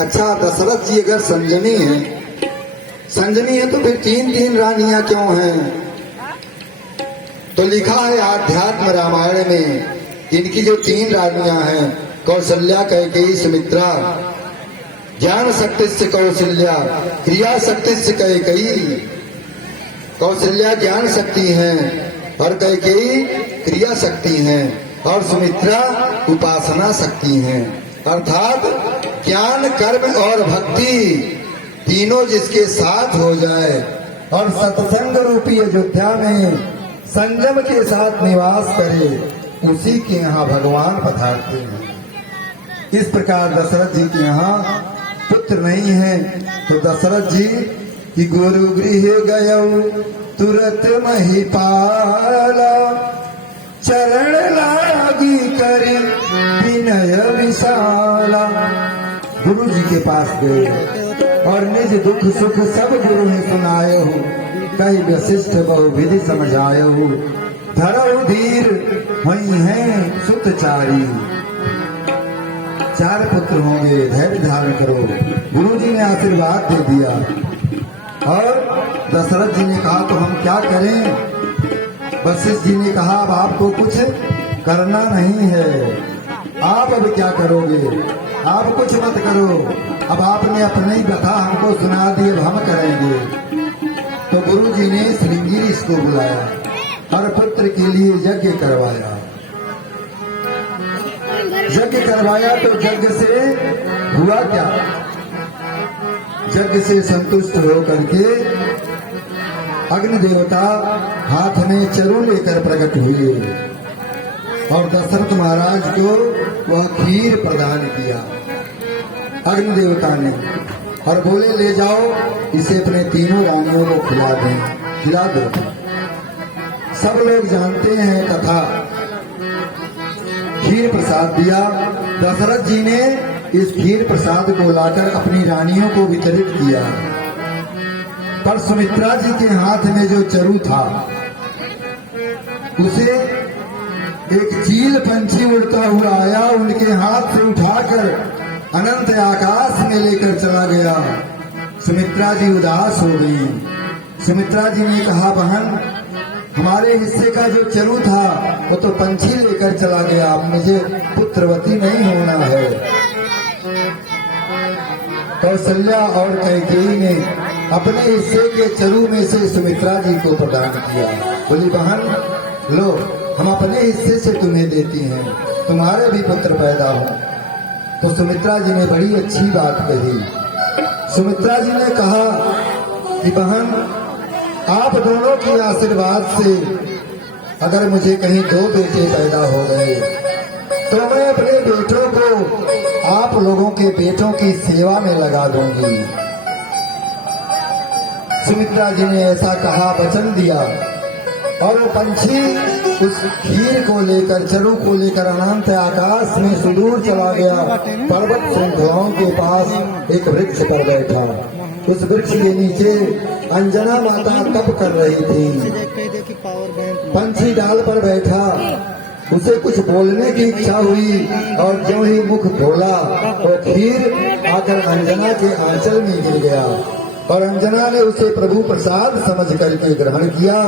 अच्छा, दशरथ जी अगर संयमी है तो फिर 3 रानियां क्यों हैं? तो लिखा है आध्यात्म रामायण में, इनकी जो 3 रानियां हैं, कौशल्या, कैकेयी, सुमित्रा। ज्ञान शक्ति से कौशल्या, क्रिया शक्ति से कैकेयी। कौशल्या ज्ञान शक्ति है और कैकेयी क्रिया शक्ति है और सुमित्रा उपासना शक्ति है। अर्थात ज्ञान, कर्म और भक्ति तीनों जिसके साथ हो जाए और सत्संग रूपी अयोध्या में संयम के साथ निवास करे, उसी के यहाँ भगवान पधारते हैं। इस प्रकार दशरथ जी के यहाँ पुत्र नहीं है तो दशरथ जी की गुरु गृह गयऊ तुरत महिपाला, चरण लागी करी विनय विशाला। गुरु जी के पास गए और निज दुख सुख सब गुरु ने सुनाए हो, कई वशिष्ठ बहुविधि समझाए हो, धरऊ धीर वही हैं सुतचारी। 4 पुत्र होंगे, धैर्य धारण करो। गुरु जी ने आशीर्वाद दे दिया और दशरथ जी ने कहा तो हम क्या करें? वशिष्ठ जी ने कहा अब आपको कुछ करना नहीं है, आप अब क्या करोगे? आप कुछ मत करो, अब आपने अपनी ही कथा हमको सुना दी, अब हम करेंगे। तो गुरु जी ने श्रृंगी ऋषि को बुलाया और पुत्र के लिए यज्ञ करवाया। यज्ञ करवाया तो यज्ञ से हुआ क्या? यज्ञ से संतुष्ट होकर के अग्नि देवता हाथ में चरु लेकर प्रकट हुए और दशरथ महाराज को वह खीर प्रदान किया अग्नि देवता ने, और बोले ले जाओ इसे अपने तीनों रानियों को खिला दो। सब लोग जानते हैं कथा। खीर प्रसाद दिया। दशरथ जी ने इस खीर प्रसाद को लाकर अपनी रानियों को वितरित किया, पर सुमित्रा जी के हाथ में जो चरु था उसे एक चील पंछी उड़ता हुआ आया, उनके हाथ से उठाकर अनंत आकाश में लेकर चला गया। सुमित्रा जी उदास हो गई। सुमित्रा जी ने कहा, बहन हमारे हिस्से का जो चरु था वो तो पंछी लेकर चला गया, अब मुझे पुत्रवती नहीं होना है। कौशल्या और कैकेयी ने अपने हिस्से के चरु में से सुमित्रा जी को प्रदान किया। बोली, बहन लो, हम अपने हिस्से से तुम्हें देती हैं, तुम्हारे भी पुत्र पैदा हो। तो सुमित्रा जी ने बड़ी अच्छी बात कही। सुमित्रा जी ने कहा कि बहन आप दोनों की आशीर्वाद से अगर मुझे कहीं 2 बेटे पैदा हो गए तो मैं अपने बेटों को आप लोगों के बेटों की सेवा में लगा दूंगी। सुमित्रा जी ने ऐसा कहा, वचन दिया, और वो पंछी उस खीर को लेकर, चरु को लेकर अनंत आकाश में सुदूर चला गया। पर्वत श्रृंखलाओं के पास एक वृक्ष पर बैठा। उस वृक्ष के नीचे अंजना माता तप कर रही थी। पंछी डाल पर बैठा, उसे कुछ बोलने की इच्छा हुई और ज्यों ही मुख खोला तो खीर आकर अंजना के आंचल में गिर गया और अंजना ने उसे प्रभु प्रसाद समझ करके ग्रहण किया।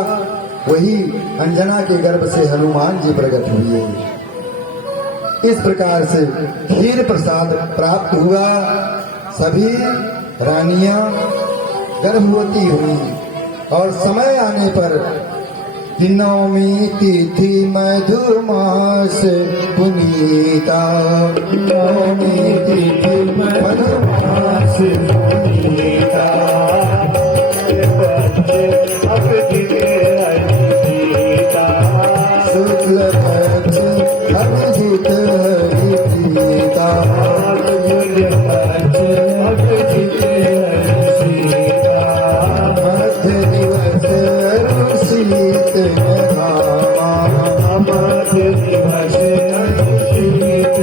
वही अंजना के गर्भ से हनुमान जी प्रकट हुए। इस प्रकार से खीर प्रसाद प्राप्त हुआ। सभी रानियां गर्भवती हुई और समय आने पर नवमी तिथि मधुमास पुनीता, नवमी तिथि मधुमास पुनीता, शुक्ल पक्ष अभिजित हरिता, मध्य दिवस शीत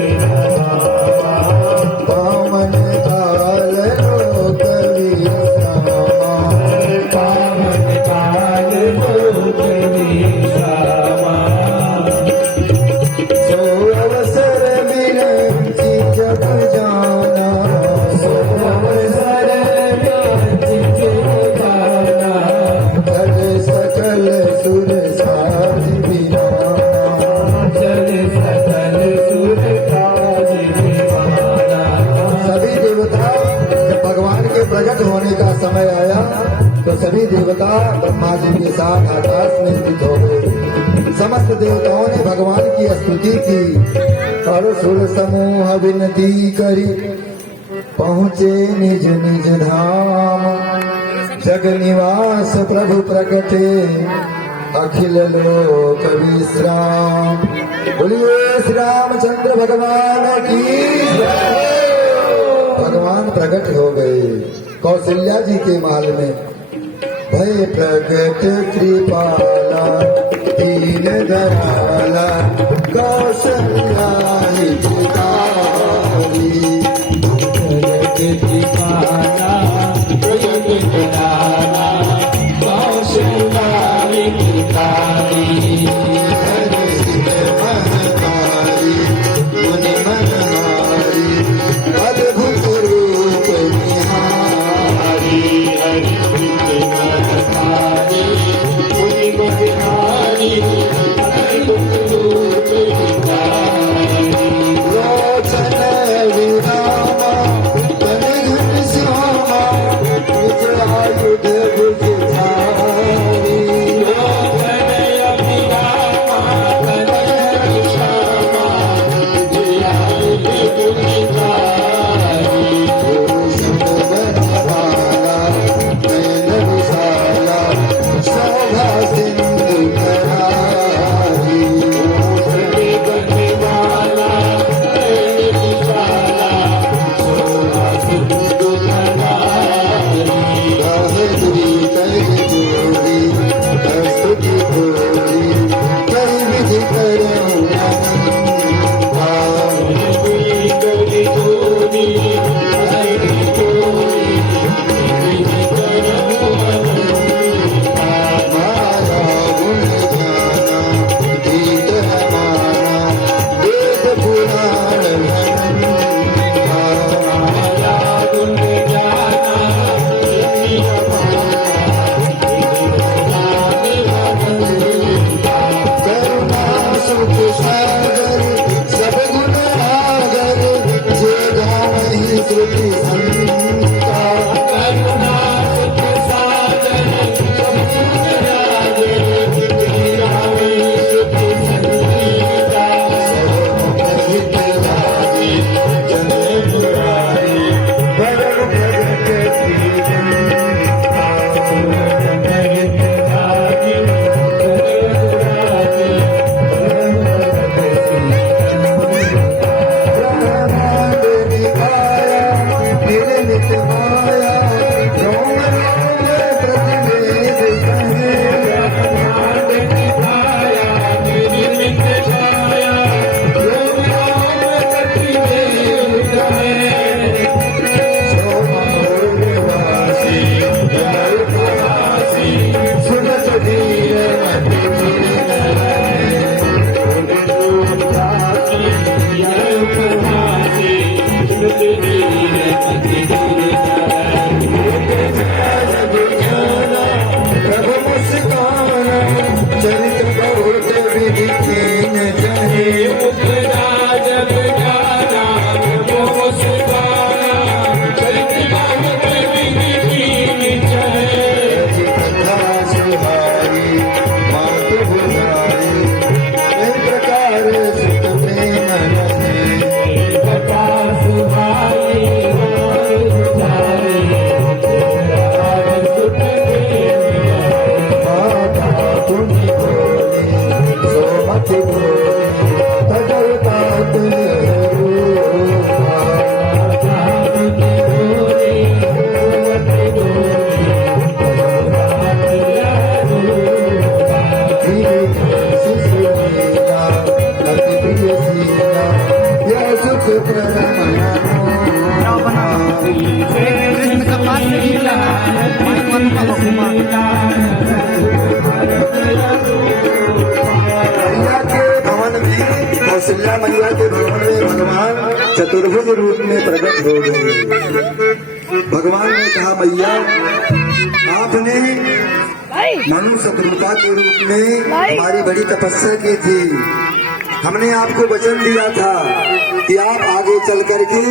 पावन काल लोक विश्रामा, पावन काल लोक विश्रामा, सो अवसर विरंची जग जाना, सो अवसर विरंची जग जाना, जग सकल सुर साधि विराना, जग सकल सुर साधि विराना। सभी देवता जब भगवान के प्रकट होने का समय आया तो सभी देवता ब्रह्मा जी के साथ आकाश में स्थित हो गए। समस्त देवताओं ने भगवान की स्तुति की और सुर समूह विनती करी पहुँचे निज निज धाम। जग निवास प्रभु प्रकटे अखिल लोक विश्राम। बोलिए श्री रामचंद्र भगवान की जय। भगवान प्रकट हो गए कौशल्या जी के महल में। भय प्रकट कृपाला दीन दयाला कौशल्या ही पुकारी। प्रकट कृपाला दीन दयाला कौशल्या ही पुकारी। महतारी मुनि मनहारी अद्भुत रूप निहारी। लोचन विरामा तन मैया के भवन में, कौशल्या मैया के भवन में भगवान चतुर्भुज रूप में प्रकट हो गए। भगवान ने कहा, मैया आपने मनु शत्रुता के रूप में हमारी बड़ी तपस्या की थी। हमने आपको वचन दिया था कि आप आगे चल करके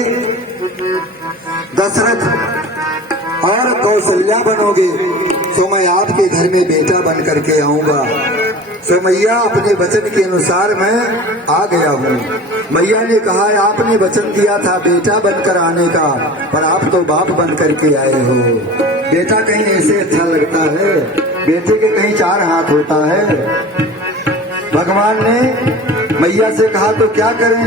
दशरथ और कौशल्या बनोगे, तो मैं आपके घर में बेटा बन करके आऊंगा। तो मैया अपने वचन के अनुसार मैं आ गया हूँ। मैया ने कहा, आपने वचन दिया था बेटा बनकर आने का, पर आप तो बाप बन करके आए हो। बेटा कहीं ऐसे अच्छा लगता है, बेटे के कहीं 4 हाथ होता है। भगवान ने मैया से कहा, तो क्या करें?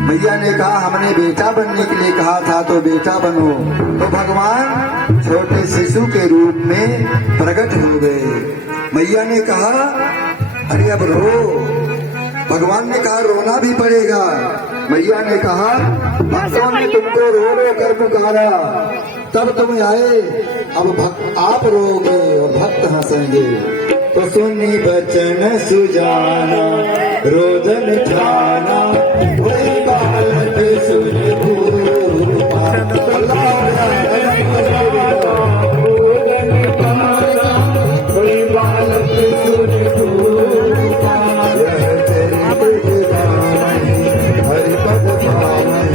मैया ने कहा, हमने बेटा बनने के लिए कहा था, तो बेटा बनो। तो भगवान छोटे शिशु के रूप में प्रकट हो गए। मैया ने कहा, अरे अब रो। भगवान ने कहा, रोना भी पड़ेगा। मैया ने कहा, भक्तों ने तुमको रो रो कर पुकारा, तब तुम आए, अब आप रोगे और भक्त हंसेंगे। तो सुनी बचन सुजाना, रोदन ठाना, वही बालक सुन भूपा। कोई बालक सुन भूपा। हरि पद पावन,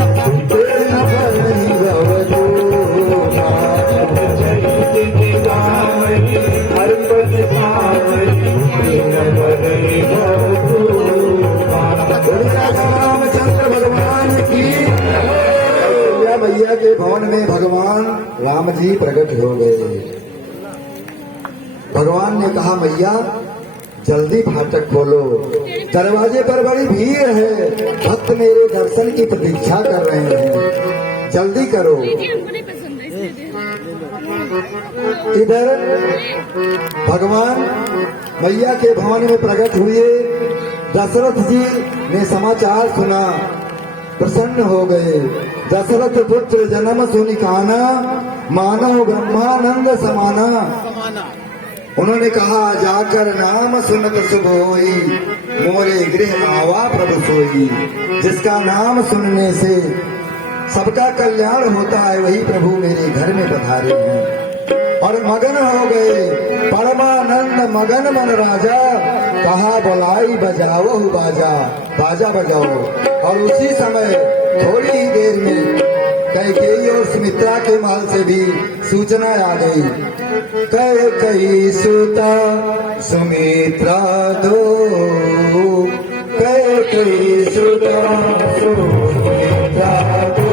प्रेम भरनि भवदूना। हर पद पावनी भरनि भवदूना। रामचंद्र भगवान की। कौशल्या मैया के भवन में भगवान राम जी प्रकट हो गए। भगवान ने कहा, मैया जल्दी फाटक खोलो, दरवाजे पर बड़ी भीड़ है, भक्त मेरे दर्शन की प्रतीक्षा कर रहे हैं, जल्दी करो। इधर भगवान मैया के भवन में प्रकट हुए। दशरथ जी ने समाचार सुना, प्रसन्न हो गए। दशरथ पुत्र जन्म सुनिकाना, मानव ब्रह्मानंद समाना। उन्होंने कहा, जाकर नाम सुनत शुभ होई, मोरे गृह आवा प्रभु सोई। जिसका नाम सुनने से सबका कल्याण होता है, वही प्रभु मेरे घर में पधारे हैं। और मगन हो गए, परमानंद मगन मन राजा, कहा बुलाई बजाओ बाजा, बाजा बजाओ। और उसी समय थोड़ी ही देर में कैकेयी और सुमित्रा के महल से भी सूचना आ गई। कैकेयी सुता सुमित्रा दो, कैकेयी सुता सुमित्रा दो,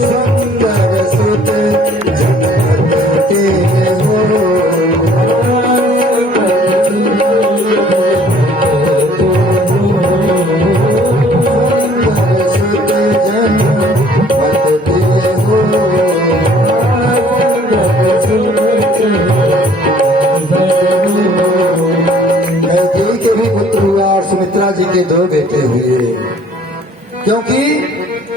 सुंदर सुत जनक के हो। सुमित्रा जी के 2 बेटे हुए, क्योंकि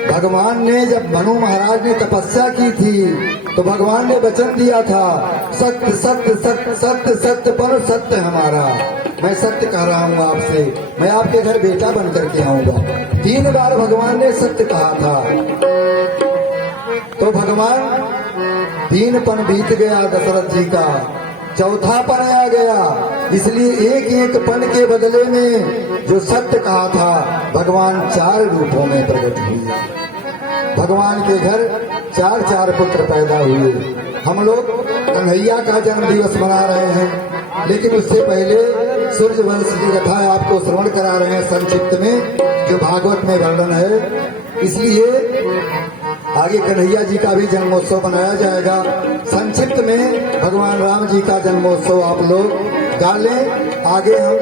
भगवान ने जब मनु महाराज ने तपस्या की थी, तो भगवान ने वचन दिया था, सत्य सत्य सत्य सत्य सत्य पर सत्य हमारा। मैं सत्य कह रहा हूँ आपसे, मैं आपके घर बेटा बन करके आऊंगा। 3 बार भगवान ने सत्य कहा था। तो भगवान 3 पन बीत गया दशरथ जी का, 4था पन आ गया। इसलिए एक पन के बदले में जो सत्य कहा था, भगवान 4 रूपों में प्रकट हुए। भगवान के घर 4 पुत्र पैदा हुए। हम लोग कन्हैया का जन्म दिवस मना रहे हैं, लेकिन उससे पहले सूर्यवंश की कथा आपको श्रवण करा रहे हैं संक्षिप्त में, जो भागवत में वर्णन है। इसलिए आगे कन्हैया जी का भी जन्मोत्सव मनाया जाएगा। संक्षिप्त में भगवान राम जी का जन्मोत्सव आप लोग गा लें। आगे हम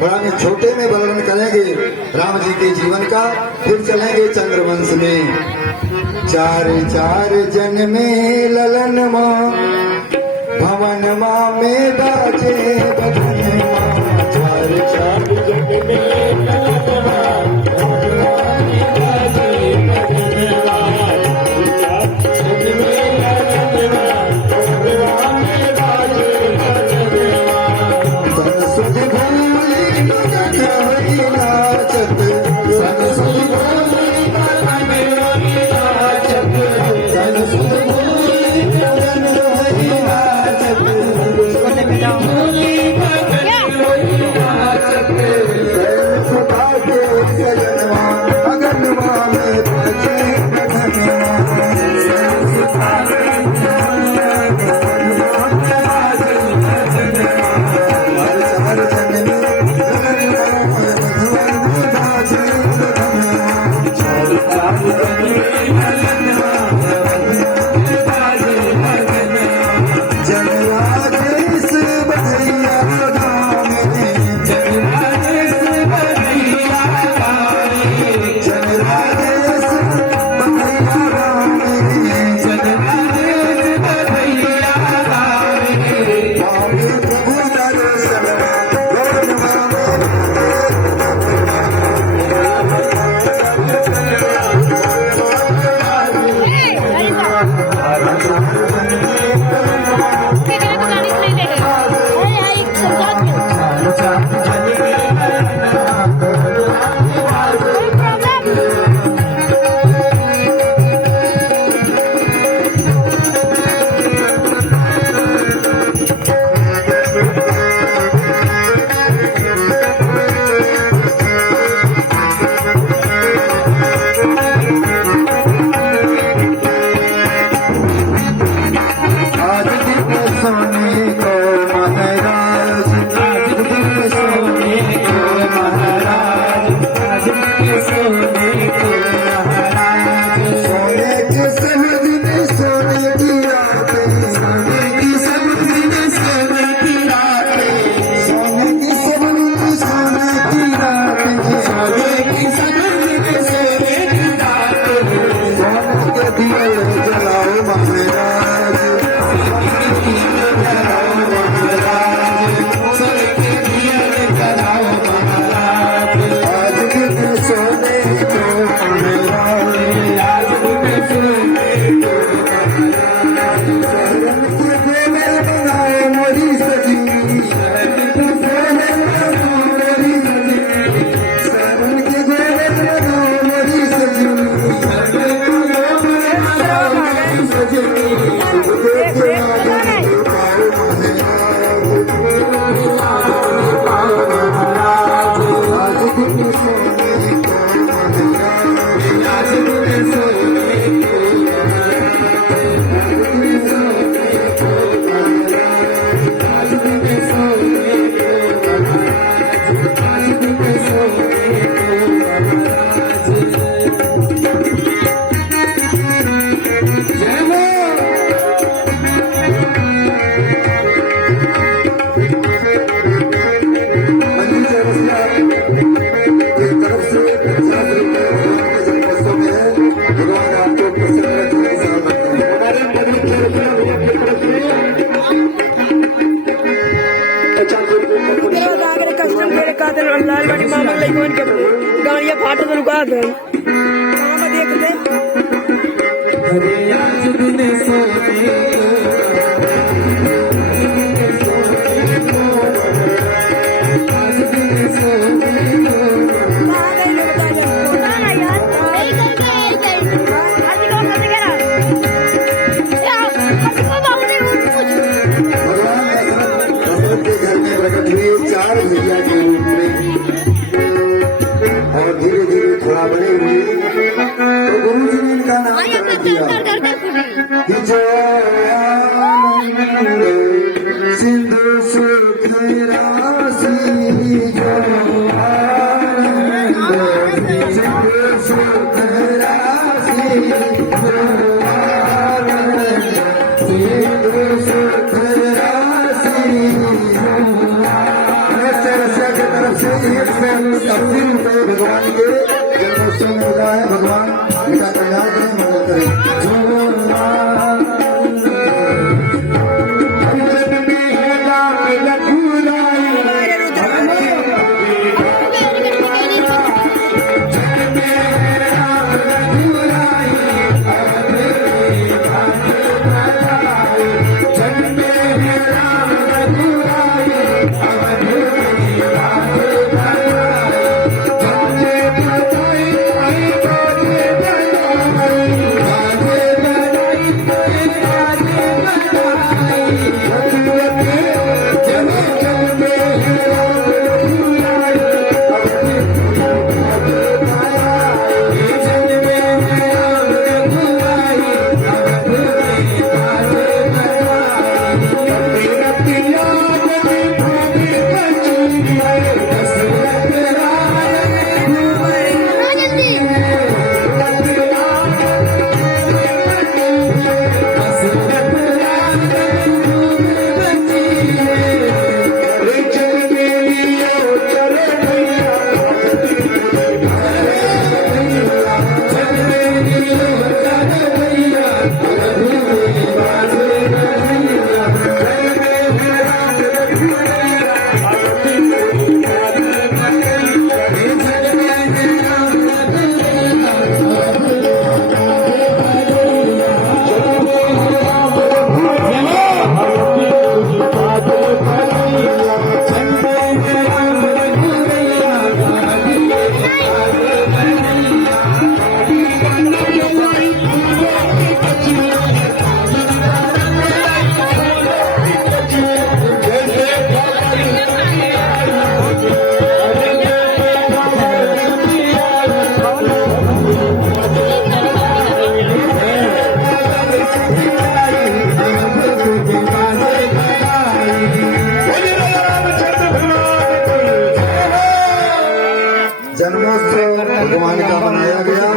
बड़ा में छोटे में वर्णन करेंगे राम जी के जीवन का, फिर चलेंगे चंद्रवंश में। 4 जन में ललन माँ, भवन माँ में बाजे बदन माँ। 4 जन में ललन माँ, भवन माँ में बाजे ये फाटे तो रुका दे मामा देख ले अरे आज दिन सोने आज दिन सोने कहां गए ले बता ले पता ना यार यही करके आज कौन करते कह रहा यार आज को बाबू ने कुछ भगवान दशरथ के घर में प्रकट हुए 4 भैया के रूप में और धीरे धीरे थोड़ा बड़े हुए तो गुरु जी ने इनका नामकरण किया कि जय आनंद सिंधु सुख राशि जय आनंद सिंधु सुख राशि जय आनंद सिंधु सुख राशि के तरफ से 180 रुपये भगवान के जन्मोत्सव में होता है। भगवान इनका कल्याण करें, मंगल करें। जन्मोत्सव भगवान का मनाया गया।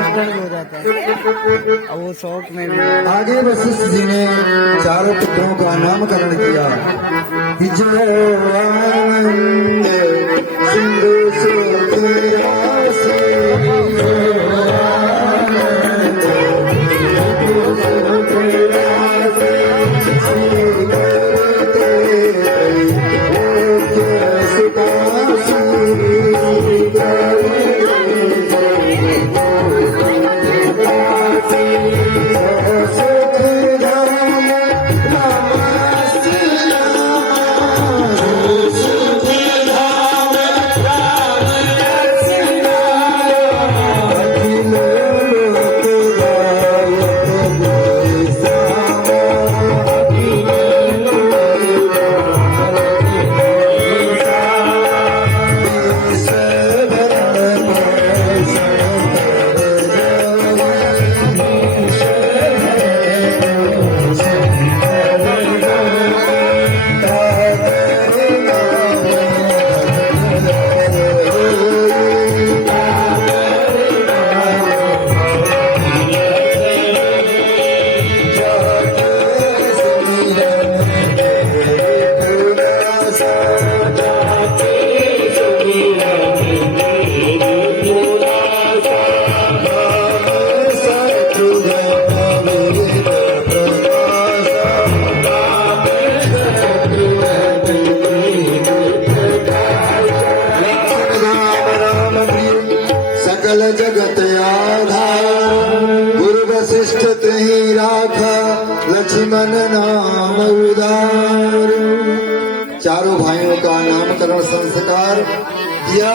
अब वो शौक में भी आगे वशिष्ठ जी ने 4 पुत्रों का नामकरण किया कि जय आनंद सिंधु सुख राशि जय आनंद सिंधु सुख राशि श्री करते सुखासी सुख धाम सकल जगत आधार गुरु वशिष्ठ त्रही राखा लक्ष्मण नाम उदार। चारों भाइयों का नामकरण संस्कार किया।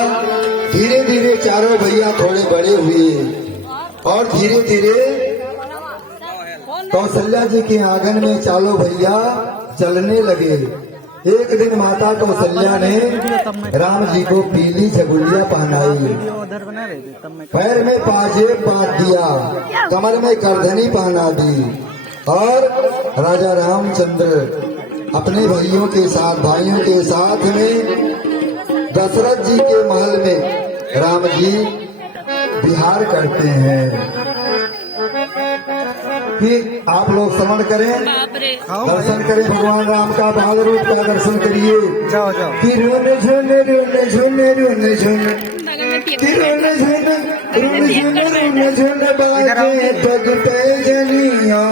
धीरे धीरे चारों भैया थोड़े बड़े हुए और धीरे धीरे कौशल्या जी के आंगन में चारों भैया चलने लगे। एक दिन माता कौशल्या ने राम जी को पीली झगुलिया पहनाई, पैर में पाजेब बांध दिया, कमर में करधनी पहना दी और राजा रामचंद्र अपने भाइयों के साथ में दशरथ जी के महल में राम जी विहार करते हैं। फिर आप लोग श्रवण करें, दर्शन करें, भगवान राम का बाल रूप का दर्शन करिए। जाओ जाओ। फिर रोने झूने रोने झूने रोने झूने फिर रोने झूने रोने झूने रोने झूने बाजे पग पे जनिया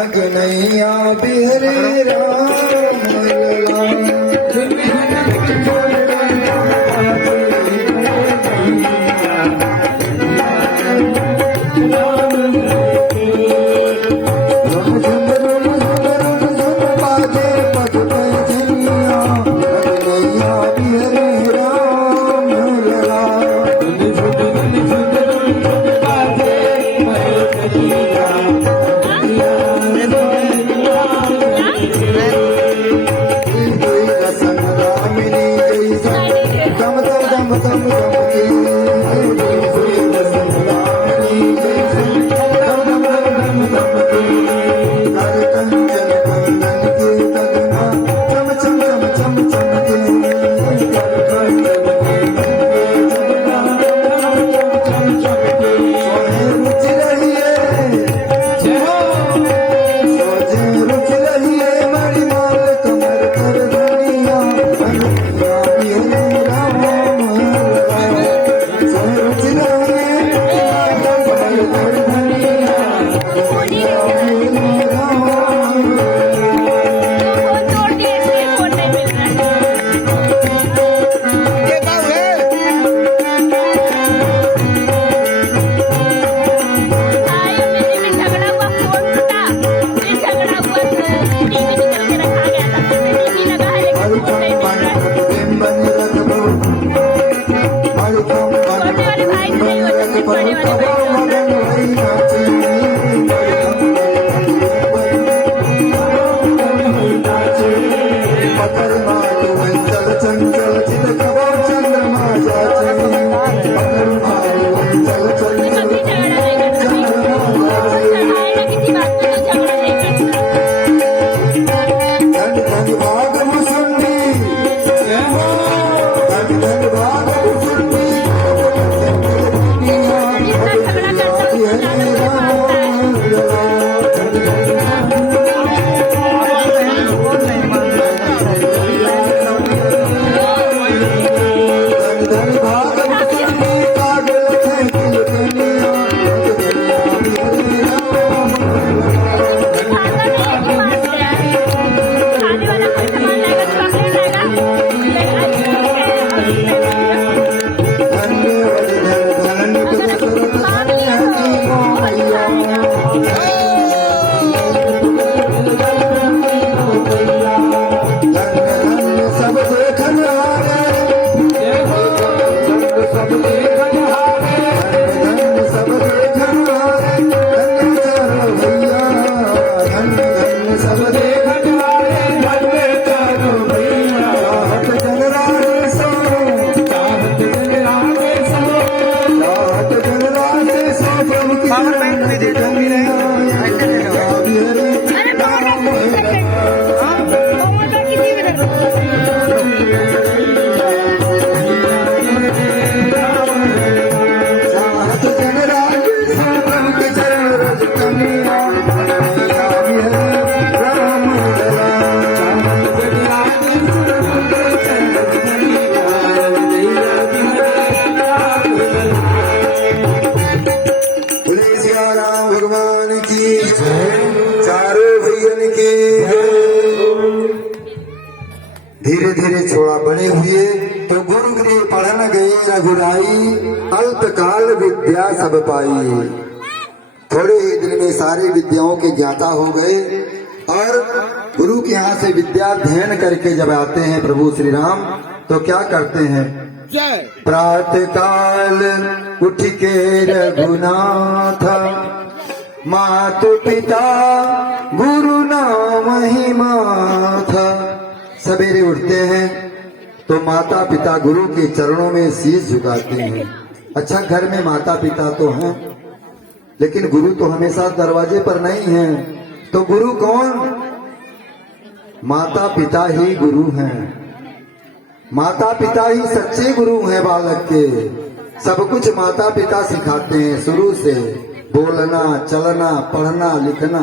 अगनैया बिहरे राम धीरे धीरे छोड़ा बड़े हुए तो गुरु गृह पढ़न गए रघुराई अल्पकाल विद्या सब पाई। थोड़े ही दिन में सारी विद्याओं के ज्ञाता हो गए और गुरु के यहाँ से विद्या अध्ययन करके जब आते हैं प्रभु श्री राम तो क्या करते हैं? प्रातः काल उठ के रघुनाथ मातु पिता गुरु नाम ही माथ। सवेरे उठते हैं तो माता पिता गुरु के चरणों में शीश झुकाते हैं। अच्छा, घर में माता पिता तो हैं लेकिन गुरु तो हमेशा दरवाजे पर नहीं है। तो गुरु कौन? माता पिता ही गुरु हैं। माता पिता ही सच्चे गुरु हैं बालक के। सब कुछ माता पिता सिखाते हैं शुरू से, बोलना, चलना, पढ़ना, लिखना।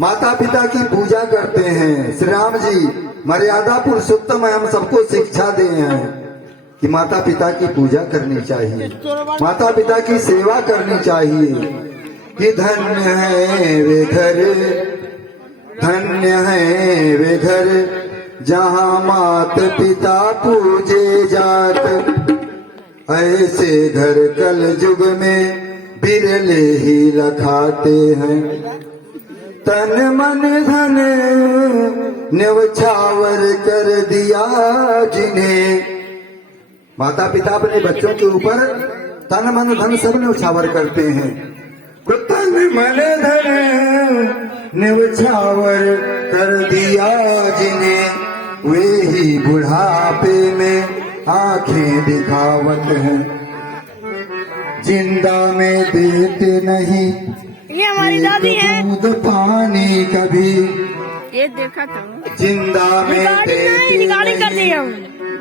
माता पिता की पूजा करते हैं। श्री राम जी मर्यादा पुरुषोत्तम हम सबको शिक्षा दे हैं कि माता पिता की पूजा करनी चाहिए, माता पिता की सेवा करनी चाहिए। कि धन्य है वे घर, धन्य है वे घर जहाँ मात पिता पूजे जात। ऐसे घर कल युग में बिरले ही लखाते हैं। तन मन धन न्यौछावर कर दिया जिन्हें। माता पिता अपने बच्चों के ऊपर तन मन धन सब न्यौछावर करते हैं। तन मन धन न्यौछावर कर दिया जिन्हें, वे ही बुढ़ापे में आंखें दिखावत हैं। जिंदा में देते नहीं ये हमारी दादी है। दूध पानी कभी, ये देखा था जिंदा में देते रिकॉर्डिंग कर दी हम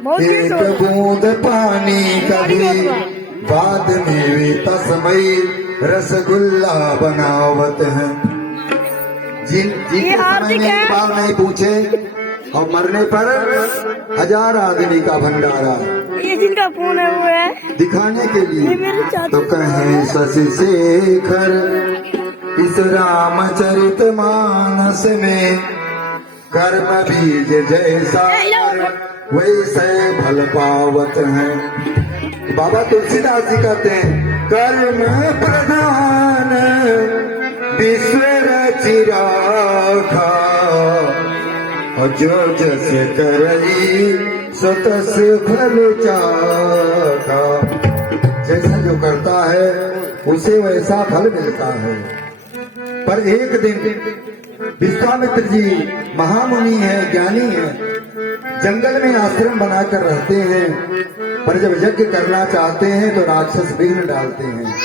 बहुत एक बूंद पानी कभी, बाद में वे तस्मई रसगुल्ला बनावत हैं। जिनके समय में एक बार नहीं पूछे और मरने पर 1000 आदमी का भंडारा ये जिनका फोन है वो है दिखाने के लिए। ये मेरी चाची। तो कहें शशि शेखर इस रामचरित मानस में कर्म बीज जैसा वैसे फल पावत हैं। बाबा तुलसीदास जी कहते हैं कर्म प्रधान विश्व रचि राखा, और जो जस करई सो तस फल चाखा। जैसा जो करता है उसे वैसा फल मिलता है। पर एक दिन विश्वामित्र जी महामुनि है, ज्ञानी है, जंगल में आश्रम बनाकर रहते हैं। पर जब यज्ञ करना चाहते हैं तो राक्षस विघ्न डालते हैं।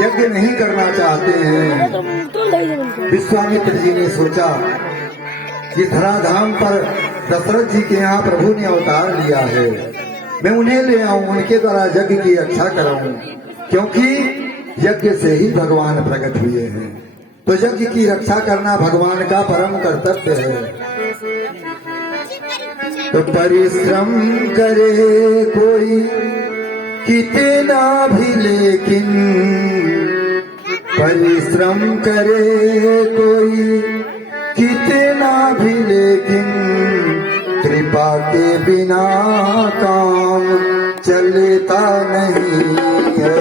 यज्ञ नहीं करना चाहते हैं। विश्वामित्र जी ने सोचा कि धराधाम पर दशरथ जी के यहाँ प्रभु ने अवतार लिया है, मैं उन्हें ले आऊं, उनके द्वारा यज्ञ की रक्षा कराऊं, क्योंकि यज्ञ से ही भगवान प्रकट हुए हैं। तो यज्ञ की रक्षा करना भगवान का परम कर्तव्य है। तो परिश्रम करे कोई कितना भी, लेकिन परिश्रम करे कोई कितना भी, लेकिन कृपा के बिना काम चलता नहीं है।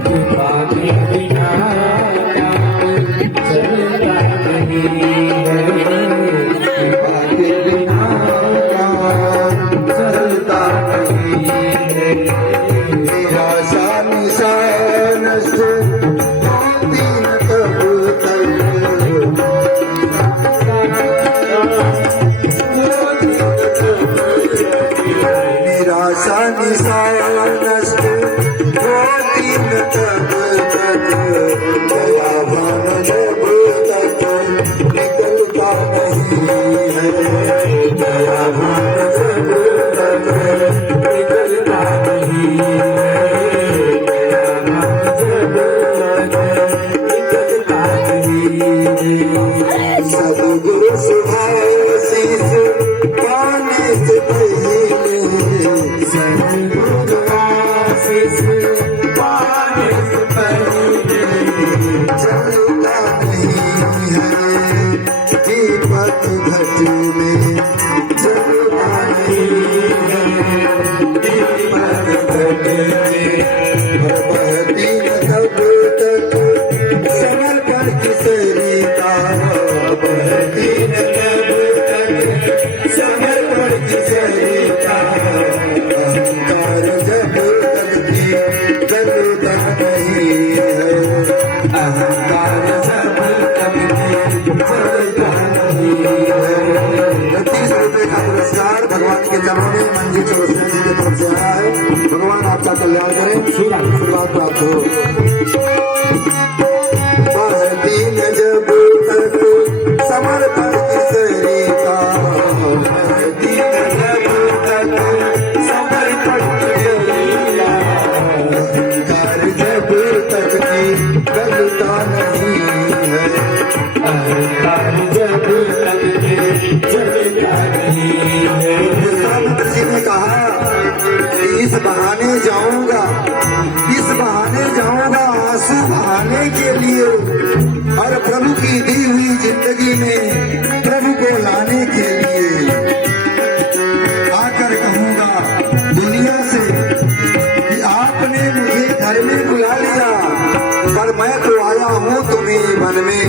कृपा के बिना चलता नहीं है। कृपा के बिना काम चलता नहीं है। निराशा निशान से होती न कब तक, निराशा निशान से बहती न तब तक समर्पण की सरिता बहती न तब तक समर्पण की सरिता अहंकार जब तक भी जलता नहीं है अहंकार जब तक भी जलता नहीं है। 30 रुपए का पुरस्कार भगवान के चरणों में मंजी चौरसिया जी की तरफ से आया है। भगवान आपका कल्याण करें, आशीर्वाद प्राप्त हो। बहती न जब तक समर्पण की सरिता बहती न जब तक समर्पण की सरिता अहंकार जब तक भी गलता नहीं है अहंकार जब तक भी जलता नहीं है। विश्वामित्र जी ने कहा कि इस बहाने जाऊंगा आंसू बहाने के लिए और प्रभु की दी हुई जिंदगी में प्रभु को लाने के लिए आकर कहूंगा दुनिया से कि आपने मुझे घर में बुला लिया पर मैं तो आया हूँ तुम्हें मन में